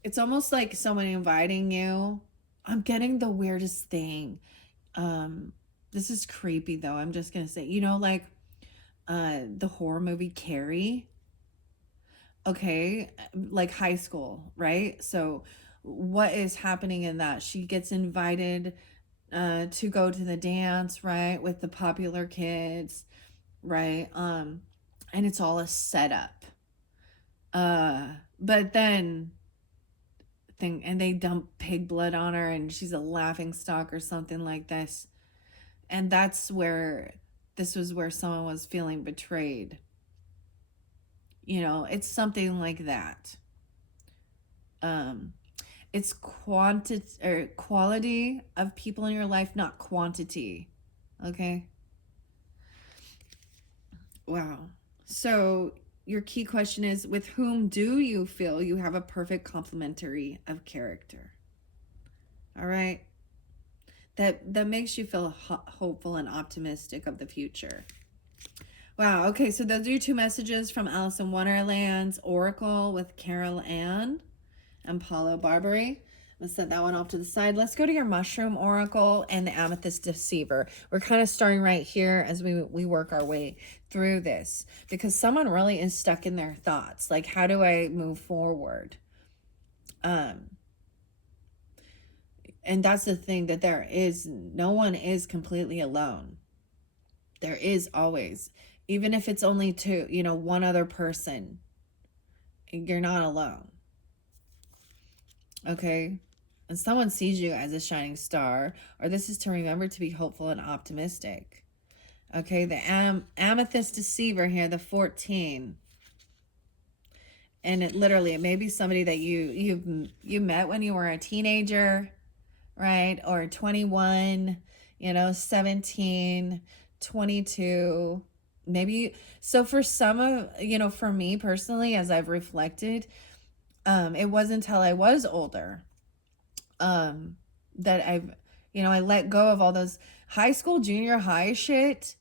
it's almost like someone inviting you. I'm getting the weirdest thing. This is creepy though. I'm just gonna say, like the horror movie Carrie. Okay, like high school, right? So what is happening in that? She gets invited to go to the dance, right, with the popular kids, right? And it's all a setup. But then and they dump pig blood on her and she's a laughing stock or something like this. And that's where this was where someone was feeling betrayed. It's something like that. It's quantity or quality of people in your life, not quantity. Okay. Wow. So your key question is, with whom do you feel you have a perfect complementary of character? All right. That makes you feel hopeful and optimistic of the future. Wow. Okay. So those are your two messages from Alice in Wonderland's Oracle with Carol Ann and Paulo Barbary. Let's set that one off to the side. Let's go to your Mushroom Oracle and the Amethyst Deceiver. We're kind of starting right here as we work our way through this, because someone really is stuck in their thoughts. Like, how do I move forward? And that's the thing, that no one is completely alone. There is always, even if it's only one other person, you're not alone. Okay. And someone sees you as a shining star, or this is to remember to be hopeful and optimistic. Okay. The Amethyst Deceiver here, the 14. And it may be somebody that you met when you were a teenager, right? Or 21, 17, 22, maybe. So for some of, for me personally, as I've reflected, it wasn't until I was older, that I let go of all those high school, junior high shit.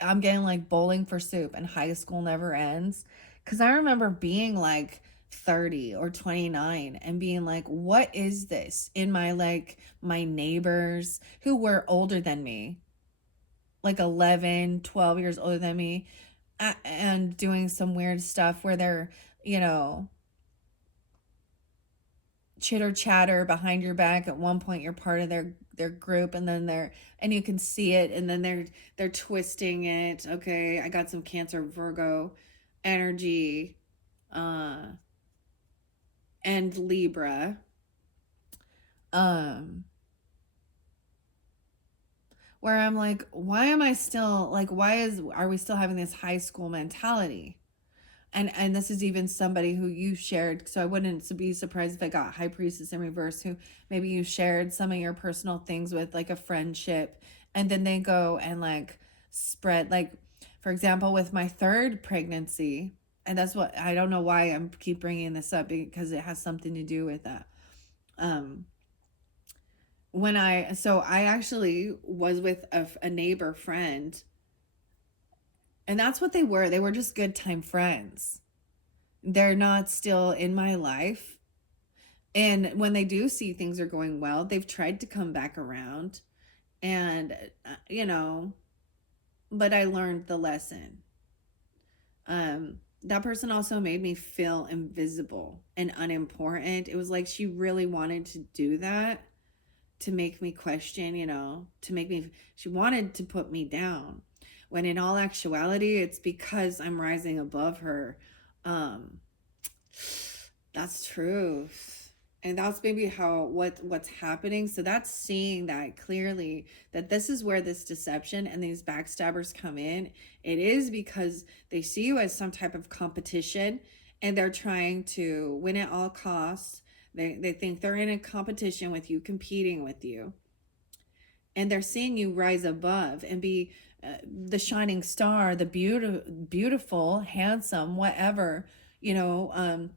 I'm getting like bowling for soup and high school never ends. Cause I remember being like 30 or 29 and being like, what is this? In my neighbors who were older than me, like 11, 12 years older than me, and doing some weird stuff where they're, chitter chatter behind your back. At one point you're part of their group, and then you can see it, and then they're twisting it. Okay, I got some Cancer Virgo energy, and Libra, where I'm like, why am I still like, are we still having this high school mentality? And this is even somebody who you shared, so I wouldn't be surprised if I got High Priestess in reverse, who maybe you shared some of your personal things with, like a friendship, and then they go and like spread, like, for example, with my third pregnancy, and that's what, I don't know why I'm keep bringing this up, because it has something to do with that. So I actually was with a neighbor friend, and that's what they were. They were just good time friends. They're not still in my life. And when they do see things are going well, they've tried to come back around. And, but I learned the lesson. That person also made me feel invisible and unimportant. It was like she really wanted to do that to make me question, she wanted to put me down, when in all actuality, it's because I'm rising above her. That's truth. And that's maybe what's happening. So that's seeing that clearly, that this is where this deception and these backstabbers come in. It is because they see you as some type of competition, and they're trying to win at all costs. They think they're in a competition with you, competing with you, and they're seeing you rise above and be the shining star, the beautiful, handsome, whatever, you know,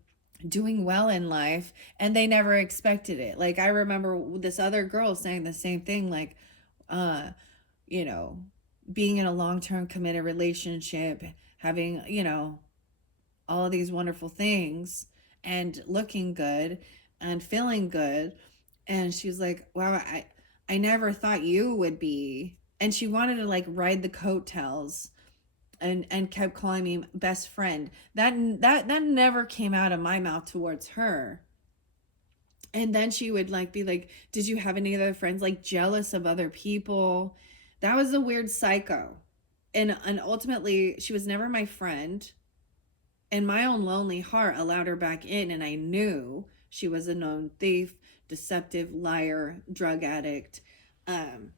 doing well in life, and they never expected it. Like, I remember this other girl saying the same thing, like, uh, you know, being in a long-term committed relationship, having, you know, all of these wonderful things and looking good and feeling good. And she was like, wow, I never thought you would be. And she wanted to like ride the coattails and kept calling me best friend. That never came out of my mouth towards her. And then she would like be like, did you have any other friends, like jealous of other people? That was a weird psycho. And ultimately she was never my friend. And my own lonely heart allowed her back in, and I knew she was a known thief, deceptive, liar, drug addict. Um,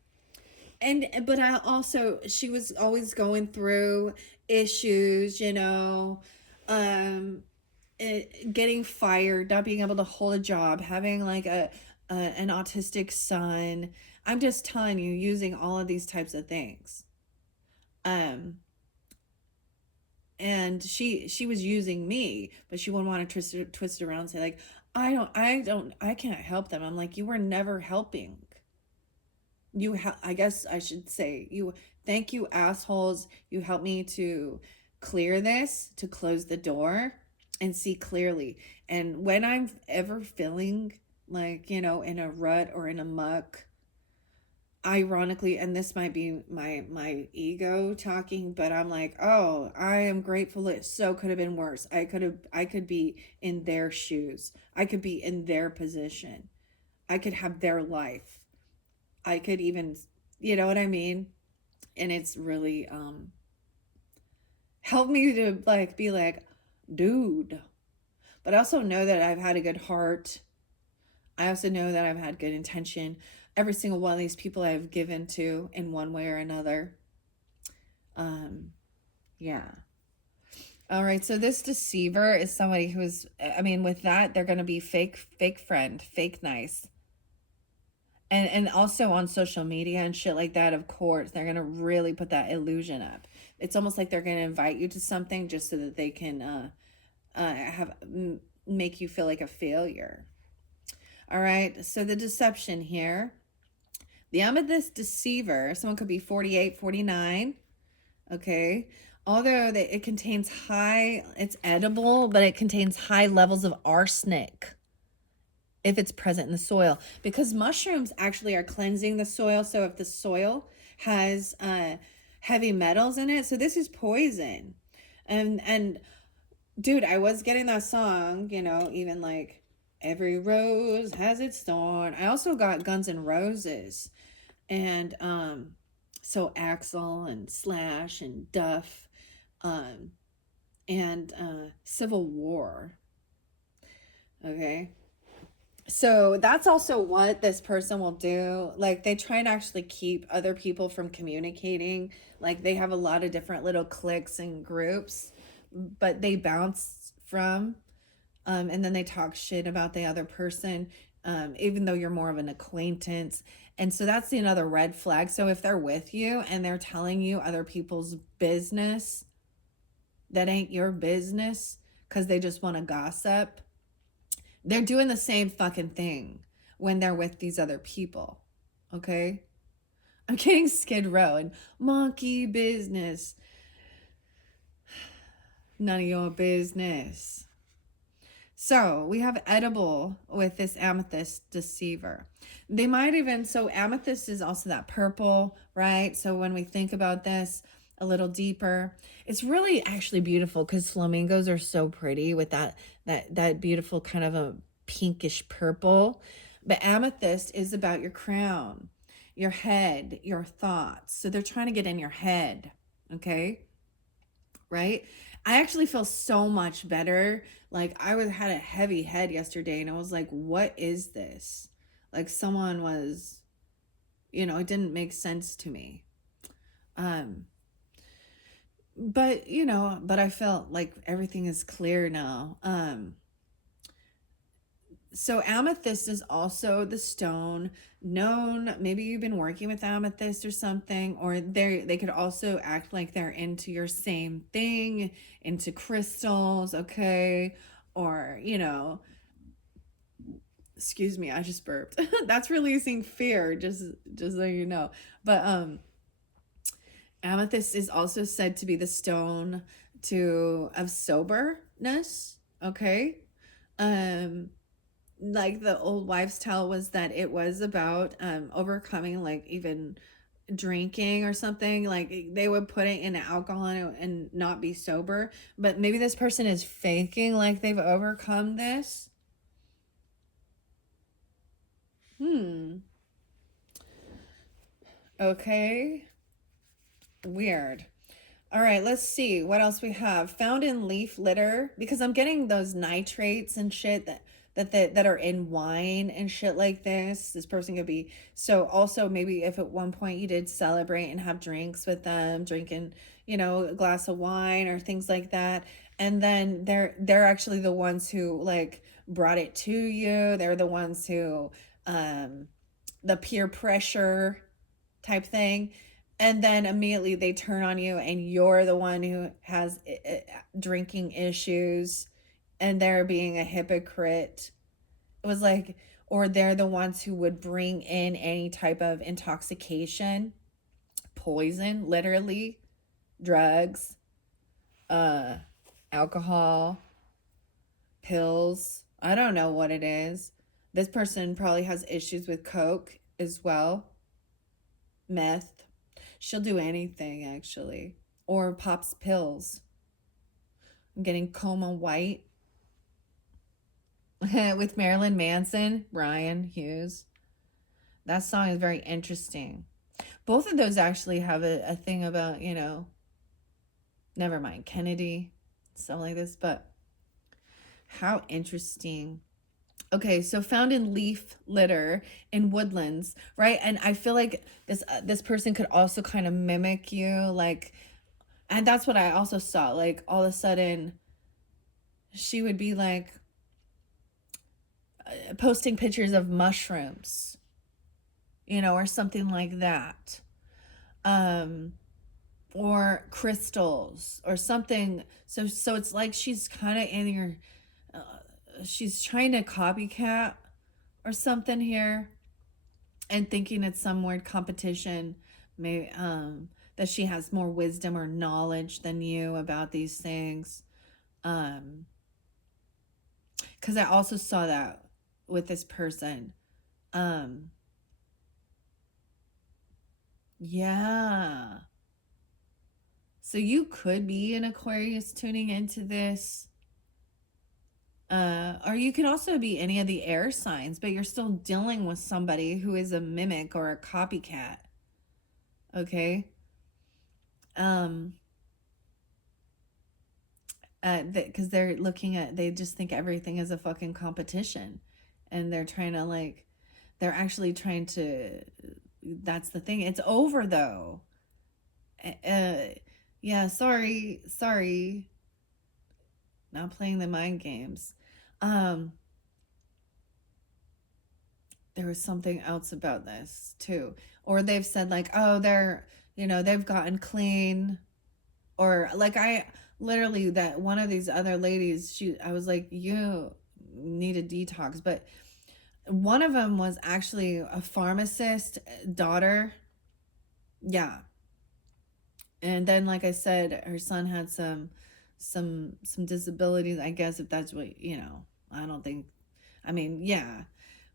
but I also, she was always going through issues, you know, um, getting fired, not being able to hold a job, having like an autistic son. I'm just telling you, using all of these types of things. Um, and she was using me, but she wouldn't want to twist it around and say like, I can't help them. I'm like, you were never helping. I guess I should say, you, thank you, assholes. You helped me to clear this, to close the door and see clearly. And when I'm ever feeling like, you know, in a rut or in a muck, ironically, and this might be my ego talking, but I'm like, oh, I am grateful. It so could have been worse. I could be in their shoes. I could be in their position. I could have their life. I could even, you know what I mean? And it's really helped me to like be like, dude. But I also know that I've had a good heart. I also know that I've had good intention. Every single one of these people I've given to in one way or another. Yeah. All right. So this deceiver is somebody who's, I mean, with that, they're going to be fake friend, fake nice. And also on social media and shit like that, of course, they're going to really put that illusion up. It's almost like they're going to invite you to something just so that they can make you feel like a failure. All right. So the deception here. The amethyst deceiver, someone could be 48, 49. Okay. Although it contains it's edible, but it contains high levels of arsenic if it's present in the soil, because mushrooms actually are cleansing the soil. So if the soil has heavy metals in it, so this is poison. And dude, I was getting that song, you know, even like every rose has its thorn. I also got Guns N' Roses, and so Axl and Slash and Duff, and Civil War. Okay. So that's also what this person will do. Like, they try and actually keep other people from communicating. Like, they have a lot of different little cliques and groups, but they bounce from, and then they talk shit about the other person, even though you're more of an acquaintance. And so that's another red flag. So if they're with you and they're telling you other people's business that ain't your business because they just want to gossip, they're doing the same fucking thing when they're with these other people. Okay? I'm getting Skid Row and monkey business. None of your business. So we have edible with this amethyst deceiver. They might even, so amethyst is also that purple, right? So when we think about this a little deeper, it's really actually beautiful because flamingos are so pretty with that beautiful kind of a pinkish purple. But amethyst is about your crown, your head, your thoughts. So they're trying to get in your head, okay? Right? I actually feel so much better. Like, had a heavy head yesterday, and I was like, what is this? Like, someone was, you know, it didn't make sense to me. But but I felt like everything is clear now. So amethyst is also the stone known, maybe you've been working with amethyst or something, or they could also act like they're into your same thing, into crystals, okay? Or, excuse me, I just burped. That's releasing fear, just so you know. But amethyst is also said to be the stone to of soberness, okay? Um like the old wives' tale was that it was about overcoming like even drinking or something, like they would put it in alcohol and not be sober, but maybe this person is faking like they've overcome this. Hmm. Okay, weird. All right, let's see what else we have. Found in leaf litter, because I'm getting those nitrates and shit that are in wine and shit like this. This person could be, so also maybe if at one point you did celebrate and have drinks with them, drinking, a glass of wine or things like that, and then they're actually the ones who like brought it to you. They're the ones who um the peer pressure type thing, and then immediately they turn on you and you're the one who has drinking issues and they're being a hypocrite. It was like, or they're the ones who would bring in any type of intoxication, poison, literally, drugs, uh alcohol, pills. I don't know what it is. This person probably has issues with coke as well, meth. She'll do anything actually. Or pops pills. I'm getting Coma White with Marilyn Manson, Brian Hughes. That song is very interesting. Both of those actually have a thing about, never mind, Kennedy, stuff like this, but how interesting. Okay, so found in leaf litter in woodlands, right? And I feel like this person could also kind of mimic you, like, and that's what I also saw. Like all of a sudden, she would be like posting pictures of mushrooms, or something like that, um, or crystals or something. So it's like she's kind of in your, she's trying to copycat or something here, and thinking it's some weird competition, maybe that she has more wisdom or knowledge than you about these things. Um, because I also saw that with this person. Um, yeah. So you could be an Aquarius tuning into this. Or you could also be any of the air signs, but you're still dealing with somebody who is a mimic or a copycat. Okay. Um, because they're looking at, they just think everything is a fucking competition, and they're trying to like, they're actually trying to. That's the thing. It's over though. Uh, yeah. Sorry. Not playing the mind games. Um, there was something else about this too. Or they've said like, oh, they've gotten clean. Or like I literally, that one of these other ladies, I was like, you need a detox. But one of them was actually a pharmacist daughter. Yeah. And then like I said, her son had some disabilities, I guess, if that's what, I don't think, I mean, yeah,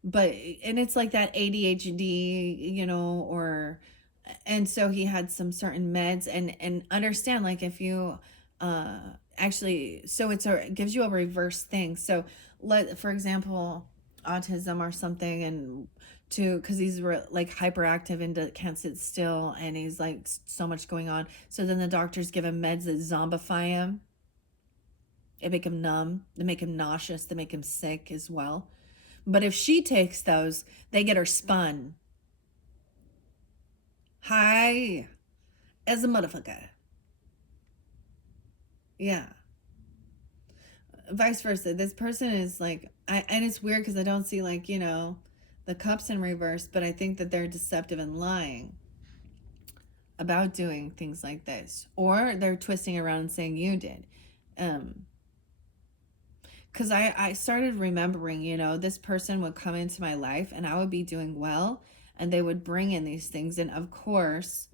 but and it's like that ADHD, or, and so he had some certain meds, and understand, like, if you uh actually, so it gives you a reverse thing. So for example, autism or something, and to because he's like hyperactive and can't sit still, and he's like so much going on, so then the doctors give him meds that zombify him. They make him numb, they make him nauseous, they make him sick as well. But if she takes those, they get her spun high as a motherfucker. Yeah. Vice versa. This person is like, and it's weird because I don't see, like, the cups in reverse, but I think that they're deceptive and lying about doing things like this, or they're twisting around and saying you did. Because I started remembering, this person would come into my life and I would be doing well, and they would bring in these things, and of course,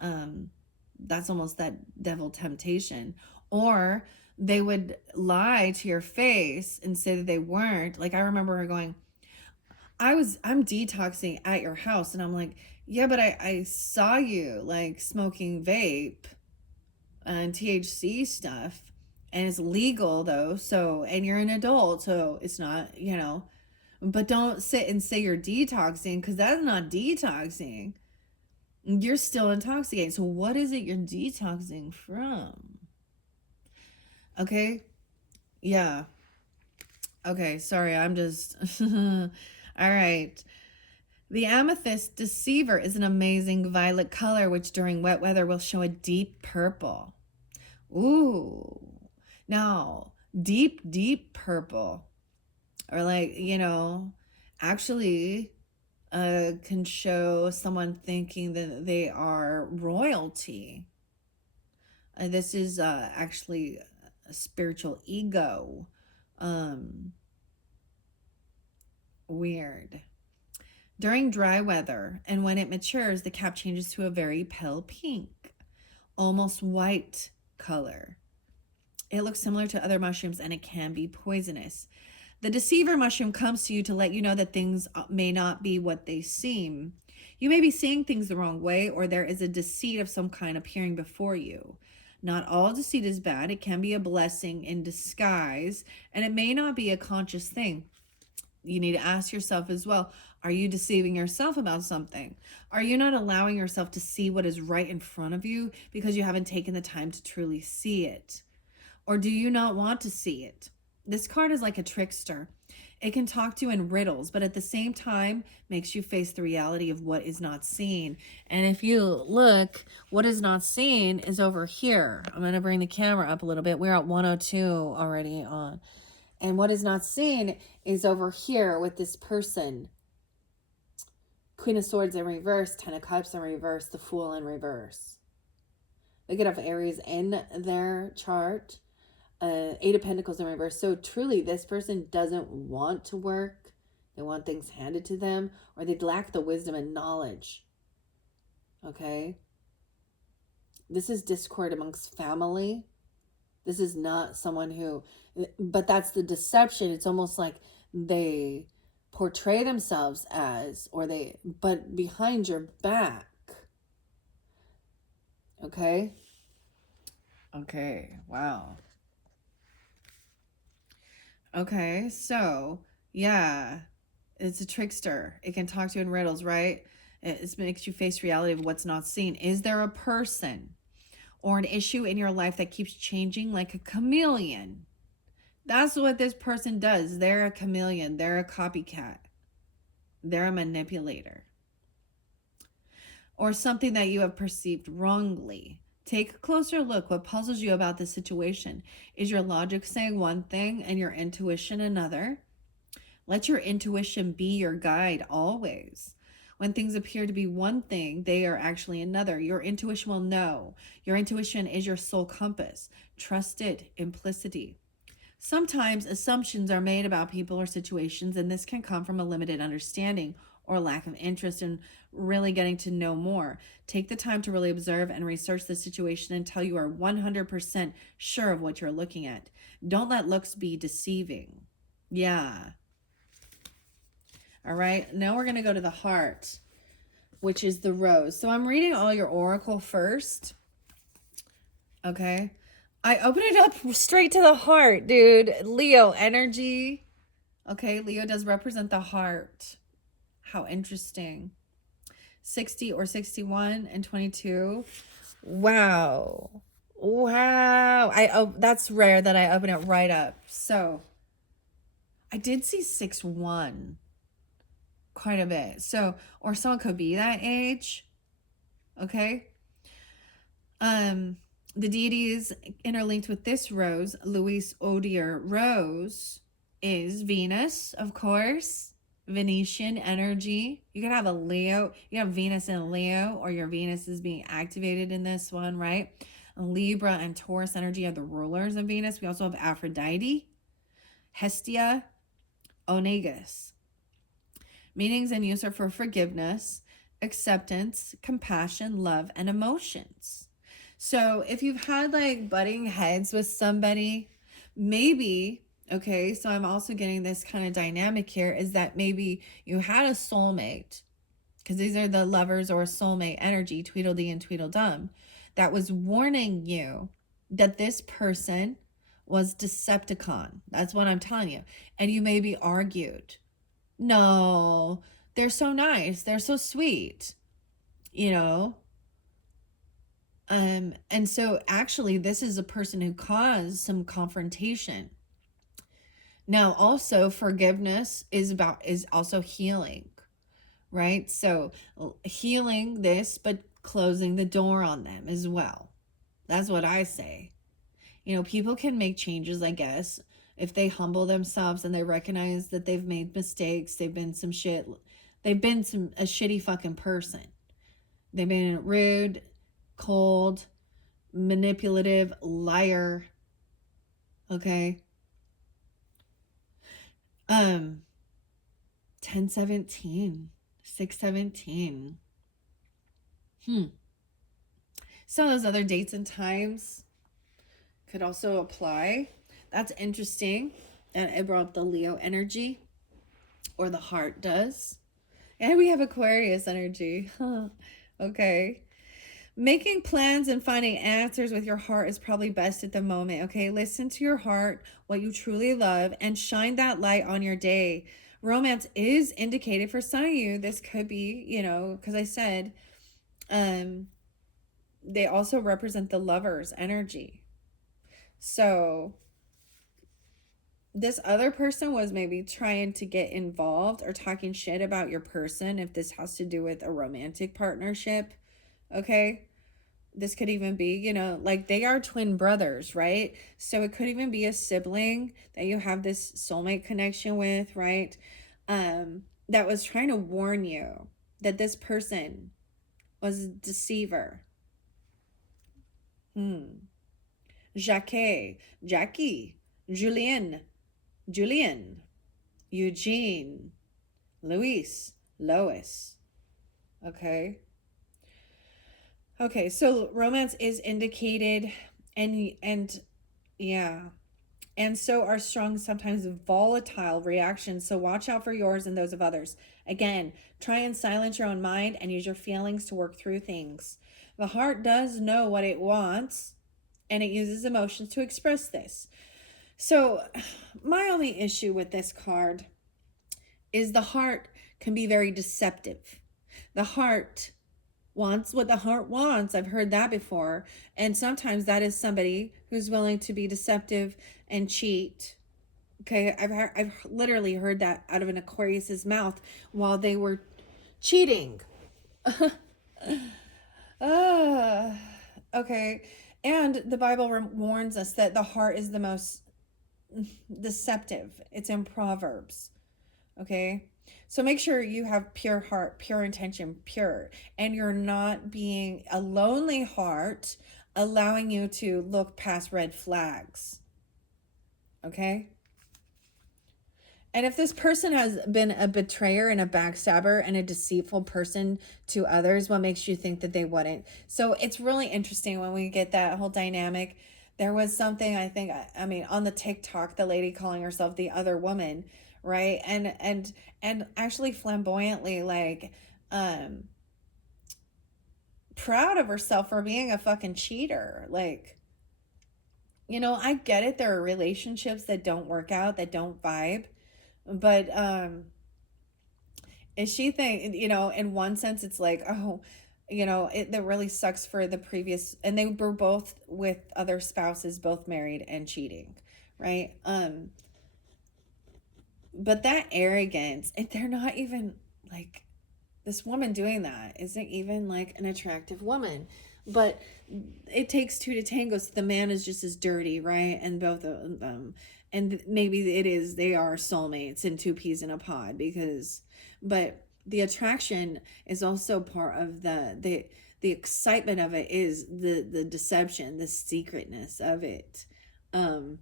um, that's almost that devil temptation. Or they would lie to your face and say that they weren't. Like, I remember her going, I'm detoxing at your house, and I'm like, yeah, but I saw you like smoking vape and THC stuff, and it's legal though, so, and you're an adult, so it's not, but don't sit and say you're detoxing, because that's not detoxing. You're still intoxicated. So what is it you're detoxing from? Okay. Yeah. Okay, sorry, I'm just all right. The amethyst deceiver is an amazing violet color which during wet weather will show a deep purple. Ooh. Now, deep purple, or like, actually can show someone thinking that they are royalty. This is actually a spiritual ego. Weird. During dry weather, and when it matures, the cap changes to a very pale pink, almost white color. It looks similar to other mushrooms and it can be poisonous. The deceiver mushroom comes to you to let you know that things may not be what they seem. You may be seeing things the wrong way, or there is a deceit of some kind appearing before you. Not all deceit is bad. It can be a blessing in disguise, and it may not be a conscious thing. You need to ask yourself as well, are you deceiving yourself about something? Are you not allowing yourself to see what is right in front of you because you haven't taken the time to truly see it? Or do you not want to see it? This card is like a trickster. It can talk to you in riddles, but at the same time makes you face the reality of what is not seen. And if you look, what is not seen is over here. I'm going to bring the camera up a little bit. We're at 102 already on. And what is not seen is over here with this person. Queen of Swords in reverse, Ten of Cups in reverse, the Fool in reverse. They could have Aries in their chart. Eight of Pentacles in reverse. So truly, this person doesn't want to work. They want things handed to them, or they lack the wisdom and knowledge. Okay? This is discord amongst family. This is not someone who, but that's the deception. It's almost like they portray themselves as, but behind your back. Okay? Okay, wow. Okay, so, yeah, it's a trickster. It can talk to you in riddles, right? It makes you face reality of what's not seen. Is there a person or an issue in your life that keeps changing like a chameleon? That's what this person does. They're a chameleon. They're a copycat. They're a manipulator. Or something that you have perceived wrongly. Take a closer look. What puzzles you about this situation? Is your logic saying one thing and your intuition another? Let your intuition be your guide always. When things appear to be one thing, they are actually another. Your intuition will know. Your intuition is your soul compass. Trust it. Implicity. Sometimes assumptions are made about people or situations, and this can come from a limited understanding or lack of interest in really getting to know more. Take the time to really observe and research the situation until you are 100% sure of what you're looking at. Don't let looks be deceiving. Yeah. All right. Now we're going to go to the heart, which is the rose. So I'm reading all your oracle first. Okay. I open it up straight to the heart, dude. Leo energy. Okay. Leo does represent the heart. How interesting. 60 or 61 and 22. Wow. Wow. That's rare that I open it right up. So I did see 6-1 quite a bit. So, or someone could be that age. Okay. The deities interlinked with this rose, Louise Odier rose, is Venus, of course, Venetian energy. You could have a Leo, you have Venus in Leo, or your Venus is being activated in this one, right? Libra and Taurus energy are the rulers of Venus. We also have Aphrodite, Hestia, Onegus. Meanings and use are for forgiveness, acceptance, compassion, love, and emotions. So if you've had like butting heads with somebody, maybe, okay, so I'm also getting this kind of dynamic here is that maybe you had a soulmate, because these are the lovers or soulmate energy, Tweedledee and Tweedledum, that was warning you that this person was Decepticon. That's what I'm telling you. And you maybe argued. No, they're so nice. They're so sweet, you know? And so actually this is a person who caused some confrontation. Now also forgiveness is also healing, right? So healing this, but closing the door on them as well. That's what I say. You know, people can make changes, I guess, if they humble themselves and they recognize that they've made mistakes, they've been some shit, they've been a shitty fucking person. They've been rude, cold, manipulative, liar. Okay. 1017, 617. Some of those other dates and times could also apply. That's interesting. And it brought up the Leo energy, or the heart does. And we have Aquarius energy. Okay. Making plans and finding answers with your heart is probably best at the moment. Okay. Listen to your heart, what you truly love, and shine that light on your day. Romance is indicated for some of you. This could be, you know, because I said, they also represent the lover's energy. So this other person was maybe trying to get involved or talking shit about your person, if this has to do with a romantic partnership. Okay. This could even be, you know, like they are twin brothers, right? So it could even be a sibling that you have this soulmate connection with, right? That was trying to warn you that this person was a deceiver. Jackie, Julian, Eugene, Luis, Lois. Okay. Okay, so romance is indicated, and yeah. And so are strong, sometimes volatile reactions. So watch out for yours and those of others. Again, try and silence your own mind and use your feelings to work through things. The heart does know what it wants, and it uses emotions to express this. So my only issue with this card is the heart can be very deceptive. The heart wants what the heart wants. I've heard that before. And sometimes that is somebody who's willing to be deceptive and cheat. Okay, I've literally heard that out of an Aquarius's mouth while they were cheating. Okay. And the Bible warns us that the heart is the most deceptive. It's in Proverbs. Okay. So make sure you have pure heart, pure intention, pure, and you're not being a lonely heart, allowing you to look past red flags. Okay. And if this person has been a betrayer and a backstabber and a deceitful person to others, what makes you think that they wouldn't? So it's really interesting when we get that whole dynamic. There was something, I think, I mean, on the TikTok, the lady calling herself the other woman, right? And actually flamboyantly, like, proud of herself for being a fucking cheater. Like, you know, I get it. There are relationships that don't work out, that don't vibe. But is she think, you know, in one sense it's like, oh, you know, that really sucks for the previous, and they were both with other spouses, both married and cheating, right? But that arrogance, and they're not even like, this woman doing that isn't even like an attractive woman. But it takes two to tango, so the man is just as dirty, right? And both of them, and maybe it is, they are soulmates and two peas in a pod, because, but the attraction is also part of the excitement of it, is the deception, the secretness of it. um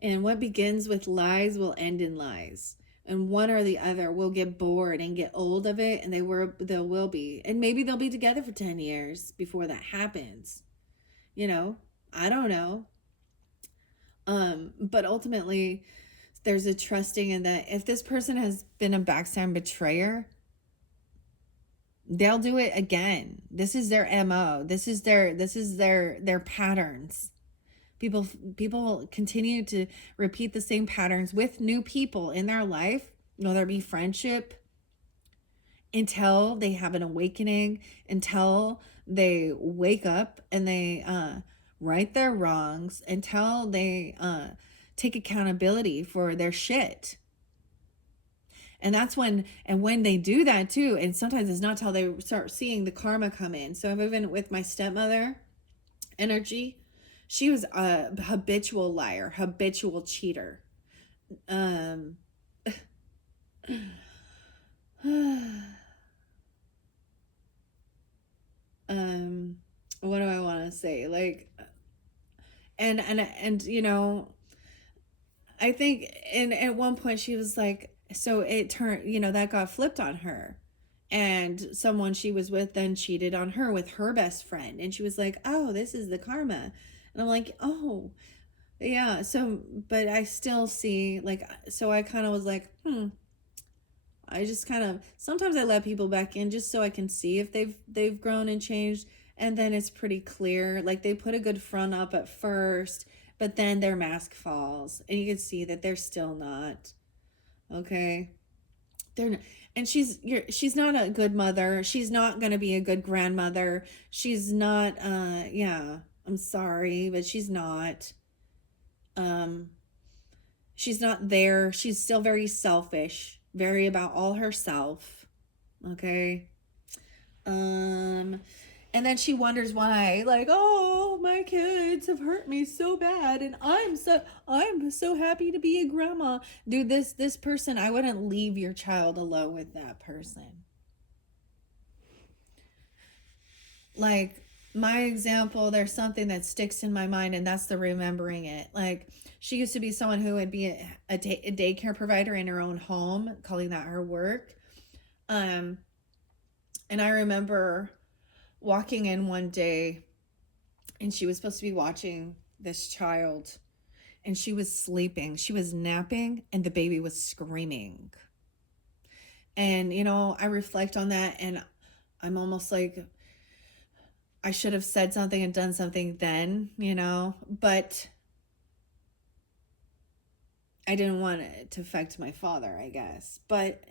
and what begins with lies will end in lies, and one or the other will get bored and get old of it, and they will be, and maybe they'll be together for 10 years before that happens, you know. I don't know. But ultimately, there's a trusting in that if this person has been a backstabbing betrayer, they'll do it again. This is their MO. This is their patterns. People continue to repeat the same patterns with new people in their life, whether it be friendship, until they have an awakening, until they wake up and they right their wrongs, until they take accountability for their shit. And that's when they do that too, and sometimes it's not till they start seeing the karma come in. So I'm moving with my stepmother energy. She was a habitual liar, habitual cheater. Um, what do I want to say? Like, and you know, I think, and at one point she was like, so it turned, you know, that got flipped on her. And someone she was with then cheated on her with her best friend. And she was like, oh, this is the karma. And I'm like, oh, yeah. So, but I still see, like, so I kind of was like, I just kind of, sometimes I let people back in just so I can see if they've grown and changed, and then it's pretty clear. Like, they put a good front up at first, but then their mask falls and you can see that they're still not okay. They're not, and she's not a good mother. She's not going to be a good grandmother. She's not yeah, I'm sorry, but um she's not there. She's still very selfish, very about all herself. Okay. Um, and then she wonders why, like, oh, my kids have hurt me so bad, and I'm so happy to be a grandma. Dude, this person, I wouldn't leave your child alone with that person. Like, my example, there's something that sticks in my mind, and that's the remembering it. Like, she used to be someone who would be a daycare provider in her own home, calling that her work. Um, and I remember walking in one day, and she was supposed to be watching this child, and she was sleeping. She was napping, and the baby was screaming. And, you know, I reflect on that, and I'm almost like, I should have said something and done something then, you know, but I didn't want it to affect my father, I guess. But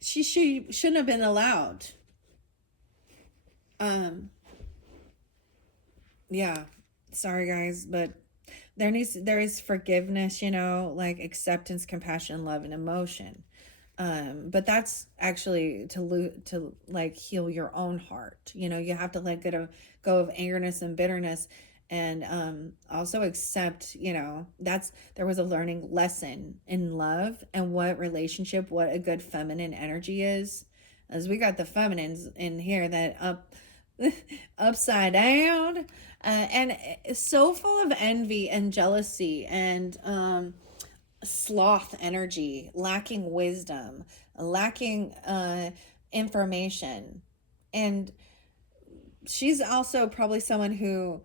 she shouldn't have been allowed. Um, yeah. Sorry guys, but there is forgiveness, you know, like acceptance, compassion, love, and emotion. But that's actually to like heal your own heart. You know, you have to let go of angerness and bitterness, and also accept, you know, that's there was a learning lesson in love and what relationship, what a good feminine energy is. As we got the feminines in here that upside down, and so full of envy and jealousy and sloth energy, lacking wisdom, lacking information. And she's also probably someone who,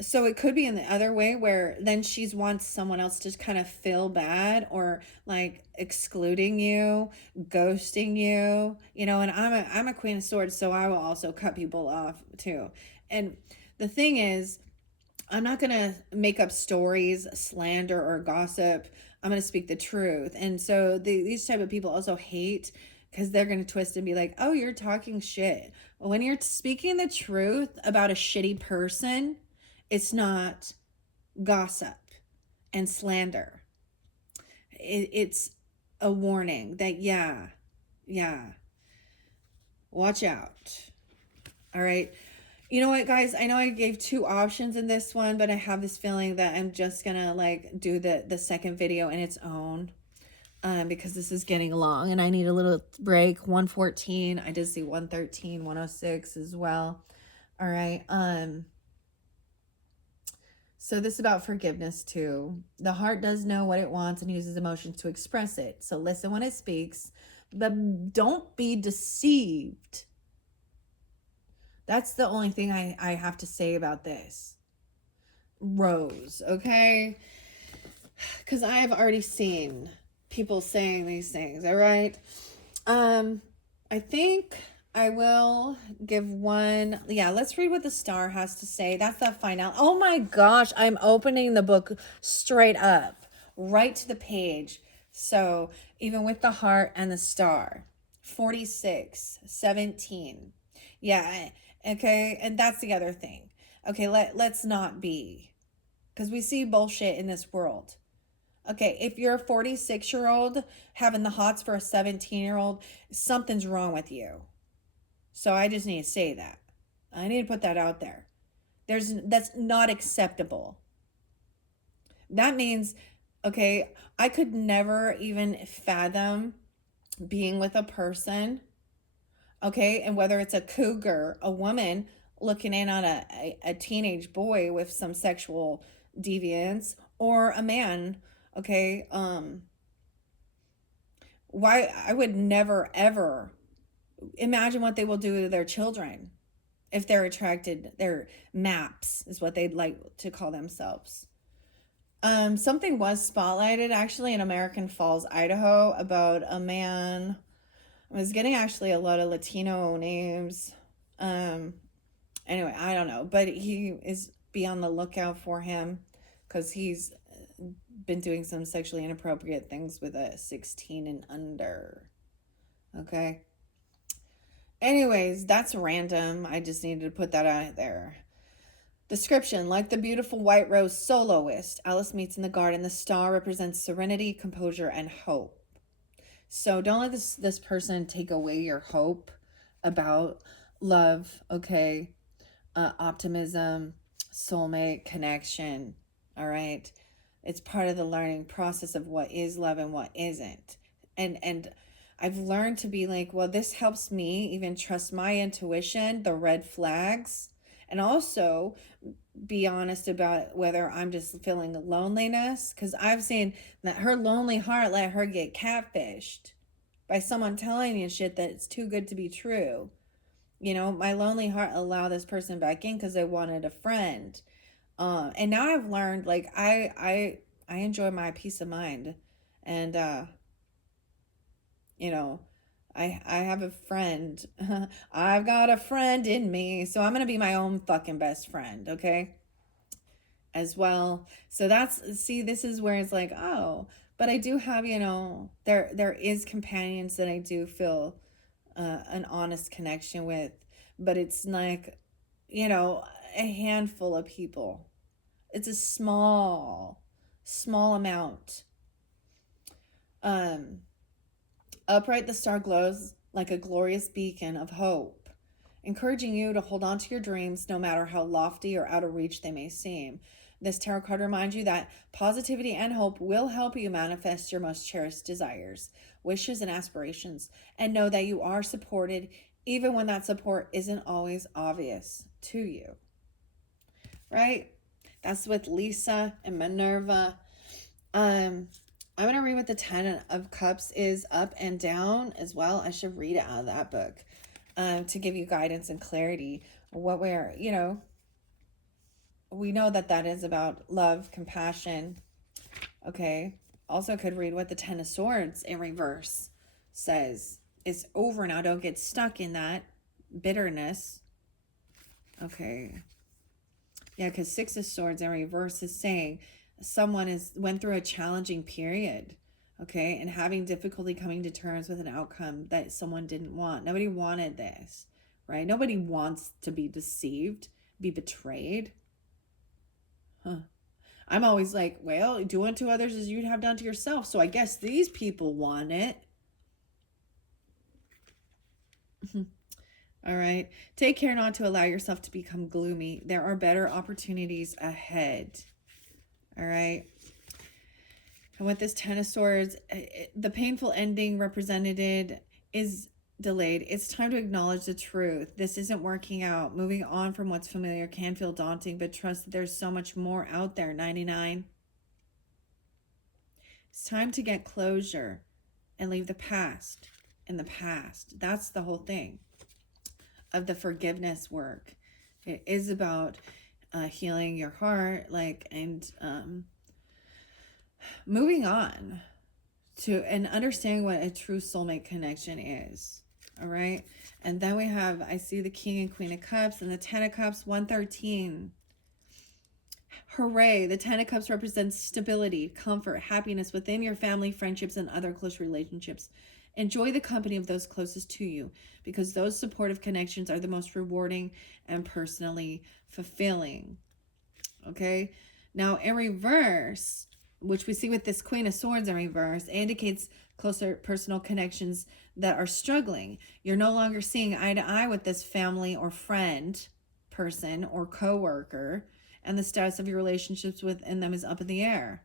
so it could be in the other way where then she's wants someone else to kind of feel bad, or like excluding you, ghosting you, you know. And I'm a queen of swords, so I will also cut people off too. And the thing is, I'm not going to make up stories, slander, or gossip. I'm going to speak the truth. And so these type of people also hate, because they're going to twist and be like, oh, you're talking shit. Well, when you're speaking the truth about a shitty person, it's not gossip and slander. It's a warning that, yeah, watch out. All right. You know what, guys? I know I gave 2 options in this one, but I have this feeling that I'm just gonna like do the second video in its own. Because this is getting long and I need a little break. 114. I did see 113, 106 as well. All right. So this is about forgiveness too. The heart does know what it wants and uses emotions to express it. So listen when it speaks, but don't be deceived. That's the only thing I have to say about this. Rose, okay? Because I have already seen people saying these things, all right? I think I will give one. Yeah, let's read what the star has to say. That's the final. Oh my gosh, I'm opening the book straight up, right to the page. So even with the heart and the star, 46, 17. Yeah, okay, and that's the other thing. Okay, let's not be, because we see bullshit in this world. Okay, if you're a 46-year-old having the hots for a 17-year-old, something's wrong with you. So I just need to say that. I need to put that out there. That's not acceptable. That means, okay, I could never even fathom being with a person, okay, and whether it's a cougar, a woman looking in on a teenage boy with some sexual deviance, or a man, okay, why I would never ever imagine what they will do to their children if they're attracted. Their maps is what they'd like to call themselves. Something was spotlighted actually in American Falls, Idaho, about a man. I was getting actually a lot of Latino names. Anyway, I don't know, but he is, be on the lookout for him because he's been doing some sexually inappropriate things with a 16 and under. Okay. Anyways, that's random. I just needed to put that out there. Description: like the beautiful white rose soloist Alice meets in the garden, the star represents serenity, composure, and hope. So don't let this person take away your hope about love, okay? Optimism, soulmate, connection, all right? It's part of the learning process of what is love and what isn't. And I've learned to be like, well, this helps me even trust my intuition, the red flags, and also be honest about whether I'm just feeling loneliness. Because I've seen that her lonely heart let her get catfished by someone telling you shit that it's too good to be true. You know, my lonely heart allowed this person back in because they wanted a friend. And now I've learned, like, I enjoy my peace of mind. And you know, I have a friend. I've got a friend in me, so I'm gonna be my own fucking best friend, okay? As well. So that's, see, this is where it's like, oh, but I do have, you know, there is companions that I do feel an honest connection with, but it's like, you know, a handful of people. It's a small amount. Upright, the star glows like a glorious beacon of hope, encouraging you to hold on to your dreams no matter how lofty or out of reach they may seem. This tarot card reminds you that positivity and hope will help you manifest your most cherished desires, wishes, and aspirations, and know that you are supported even when that support isn't always obvious to you. Right? That's with Lisa and Minerva. I'm going to read what the 10 of Cups is up and down as well. I should read it out of that book to give you guidance and clarity. What we're, you know, we know that that is about love, compassion. Okay. Also could read what the 10 of Swords in reverse says. It's over now. Don't get stuck in that bitterness. Okay. Yeah, because 6 of Swords in reverse is saying someone went through a challenging period, okay, and having difficulty coming to terms with an outcome that someone didn't want. Nobody wanted this, right? Nobody wants to be deceived, be betrayed. I'm always like, well, do unto others as you'd have done to yourself. So I guess these people want it. All right. Take care not to allow yourself to become gloomy. There are better opportunities ahead. All right. And with this Ten of Swords, the painful ending represented is delayed. It's time to acknowledge the truth. This isn't working out. Moving on from what's familiar can feel daunting, but trust that there's so much more out there. 99. It's time to get closure and leave the past in the past. That's the whole thing of the forgiveness work. It is about healing your heart, and moving on to and understanding what a true soulmate connection is. All right. And then we have, I see the King and Queen of Cups and the Ten of Cups, 113. Hooray. The Ten of Cups represents stability, comfort, happiness within your family, friendships, and other close relationships. Enjoy the company of those closest to you, because those supportive connections are the most rewarding and personally fulfilling. Okay. Now in reverse, which we see with this Queen of Swords in reverse, indicates closer personal connections that are struggling. You're no longer seeing eye to eye with this family or friend, person, or coworker, and the status of your relationships within them is up in the air.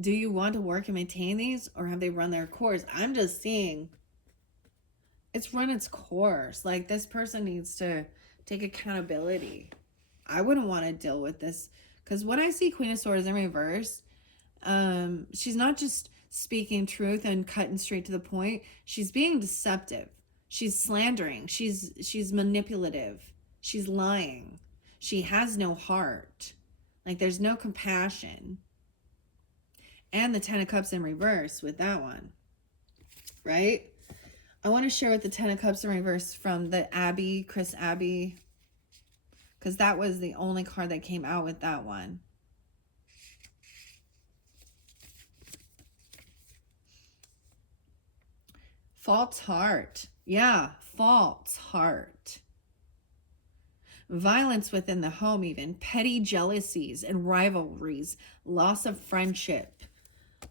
Do you want to work and maintain these, or have they run their course? I'm just seeing it's run its course. Like, this person needs to take accountability. I wouldn't want to deal with this, because when I see Queen of Swords in reverse, she's not just speaking truth and cutting straight to the point. She's being deceptive. She's slandering. She's manipulative. She's lying. She has no heart. Like, there's no compassion. And the Ten of Cups in reverse with that one, right? I want to share with the Ten of Cups in reverse from the Abbey, Chris Abbey, because that was the only card that came out with that one. False heart. Yeah, false heart. Violence within the home, even petty jealousies and rivalries, loss of friendship.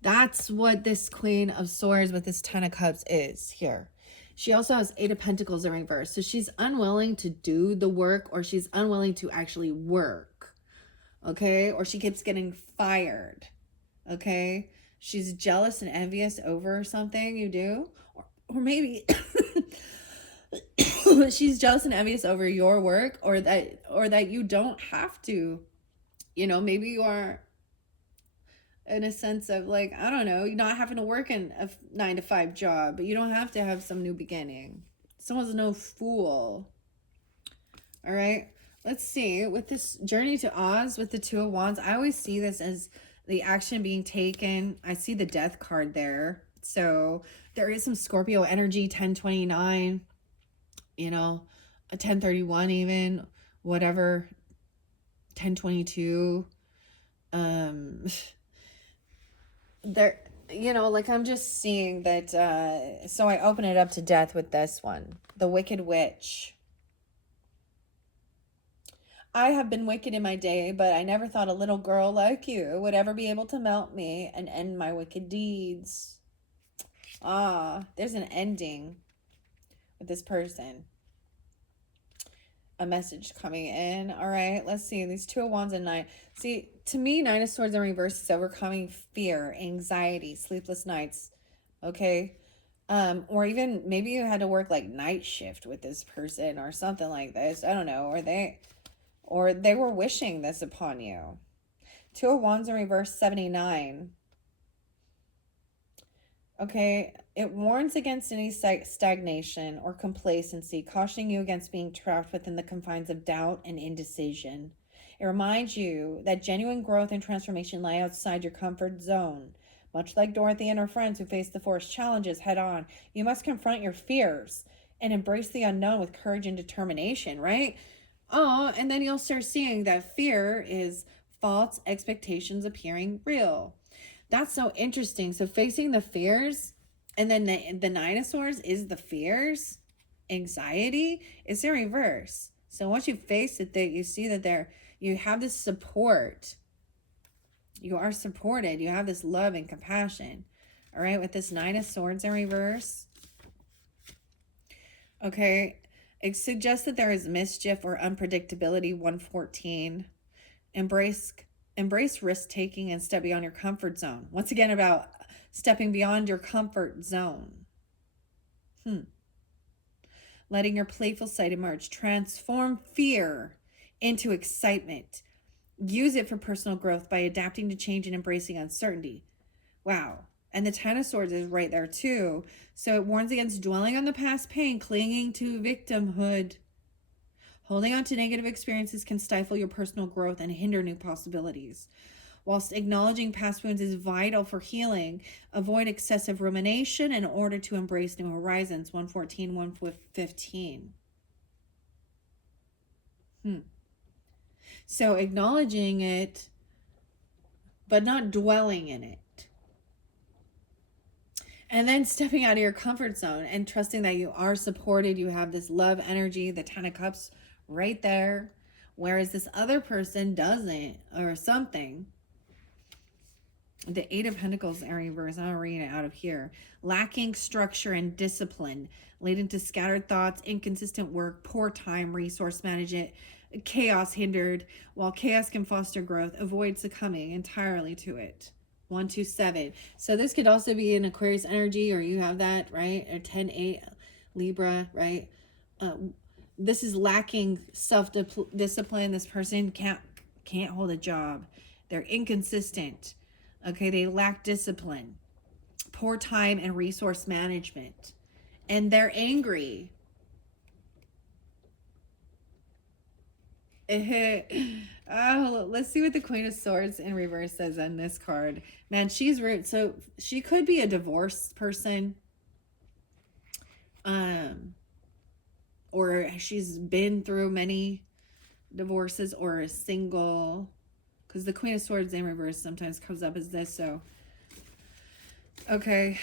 That's what this Queen of Swords with this Ten of Cups is here. She also has Eight of Pentacles in reverse. So she's unwilling to do the work, or she's unwilling to actually work. Okay? Or she keeps getting fired. Okay? She's jealous and envious over something you do. Or maybe she's jealous and envious over your work, or that you don't have to. You know, maybe you are in a sense of, like, I don't know, you're not having to work in a 9-to-5 job, but you don't have to have some new beginning. Someone's no fool. All right, let's see. With this Journey to Oz with the Two of Wands, I always see this as the action being taken. I see the Death card there. So there is some Scorpio energy, 1029, you know, a 1031 even, whatever, 1022. There, you know, like, I'm just seeing that. So I open it up to death with this one, the Wicked Witch. I have been wicked in my day, but I never thought a little girl like you would ever be able to melt me and end my wicked deeds. Ah, there's an ending with this person. A message coming in. All right, let's see. These Two of Wands and Nine. See, to me, Nine of Swords in reverse is overcoming fear, anxiety, sleepless nights. Okay. Or even maybe you had to work like night shift with this person or something like this. I don't know. Or they were wishing this upon you. Two of Wands in reverse, 79. Okay, it warns against any stagnation or complacency, cautioning you against being trapped within the confines of doubt and indecision. It reminds you that genuine growth and transformation lie outside your comfort zone. Much like Dorothy and her friends who faced the forest challenges head on, you must confront your fears and embrace the unknown with courage and determination, right? Oh, and then you'll start seeing that fear is false expectations appearing real. That's so interesting. So facing the fears, and then the Nine of Swords is the fears, anxiety is in reverse. So once you face it, that you see that you have this support. You are supported. You have this love and compassion. All right, with this Nine of Swords in reverse. Okay, It suggests that there is mischief or unpredictability, 114. Embrace risk taking and step beyond your comfort zone. Once again, about stepping beyond your comfort zone. Letting your playful side emerge. Transform fear into excitement. Use it for personal growth by adapting to change and embracing uncertainty. Wow. And the Ten of Swords is right there too. So it warns against dwelling on the past pain, clinging to victimhood. Holding on to negative experiences can stifle your personal growth and hinder new possibilities. Whilst acknowledging past wounds is vital for healing, avoid excessive rumination in order to embrace new horizons. 114, 115. So acknowledging it, but not dwelling in it. And then stepping out of your comfort zone and trusting that you are supported. You have this love energy, the Ten of Cups right there. Whereas this other person doesn't, or something. The Eight of Pentacles in reverse. I'll read it out of here. Lacking structure and discipline, leading to scattered thoughts, inconsistent work, poor time, resource management, chaos hindered. While chaos can foster growth, avoid succumbing entirely to it. 127. So this could also be an Aquarius energy, or you have that, right? Or 10-8 Libra, right? This is lacking self-discipline. This person can't hold a job. They're inconsistent. Okay, they lack discipline, poor time and resource management, and they're angry. Oh, let's see what the Queen of Swords in reverse says on this card. Man, she's rude. So she could be a divorced person. Or she's been through many divorces, or a single, because the Queen of Swords in reverse sometimes comes up as this. So, okay.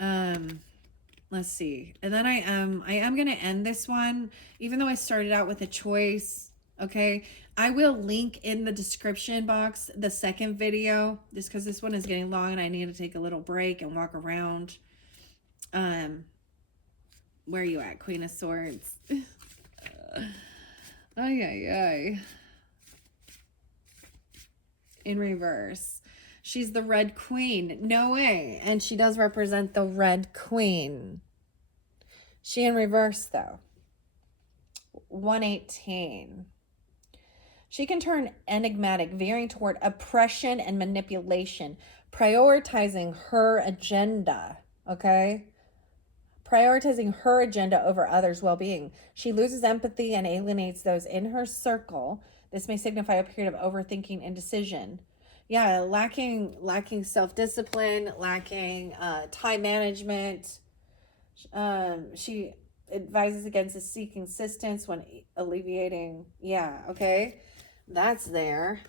Let's see. And then I am going to end this one, even though I started out with a choice. Okay, I will link in the description box the second video, just because this one is getting long and I need to take a little break and walk around. Where are you at, Queen of Swords? Ay. In reverse. She's the Red Queen. No way. And she does represent the Red Queen. She in reverse, though. 118. She can turn enigmatic, veering toward oppression and manipulation, prioritizing her agenda, okay? Prioritizing her agenda over others' well-being. She loses empathy and alienates those in her circle. This may signify a period of overthinking and indecision. Yeah, lacking self-discipline, lacking time management. She advises against seeking assistance when alleviating. Yeah, okay. That's there.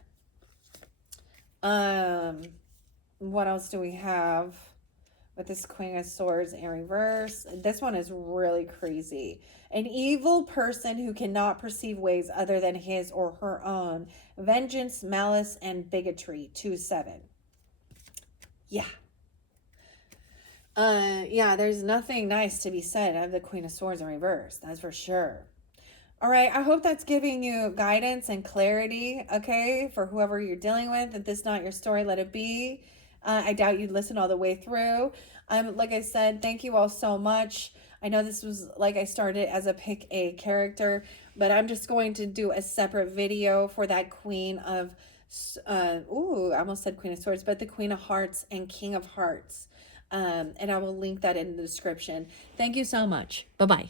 What else do we have with this Queen of Swords in reverse? This one is really crazy. An evil person who cannot perceive ways other than his or her own. Vengeance, malice, and bigotry. 2-7. Yeah. Yeah, there's nothing nice to be said of the Queen of Swords in reverse. That's for sure. All right, I hope that's giving you guidance and clarity, okay, for whoever you're dealing with. If this is not your story, let it be. I doubt you'd listen all the way through. Like I said, thank you all so much. I know this was, like, I started as a pick a character, but I'm just going to do a separate video for that Queen of, I almost said Queen of Swords, but the Queen of Hearts and King of Hearts. And I will link that in the description. Thank you so much. Bye-bye.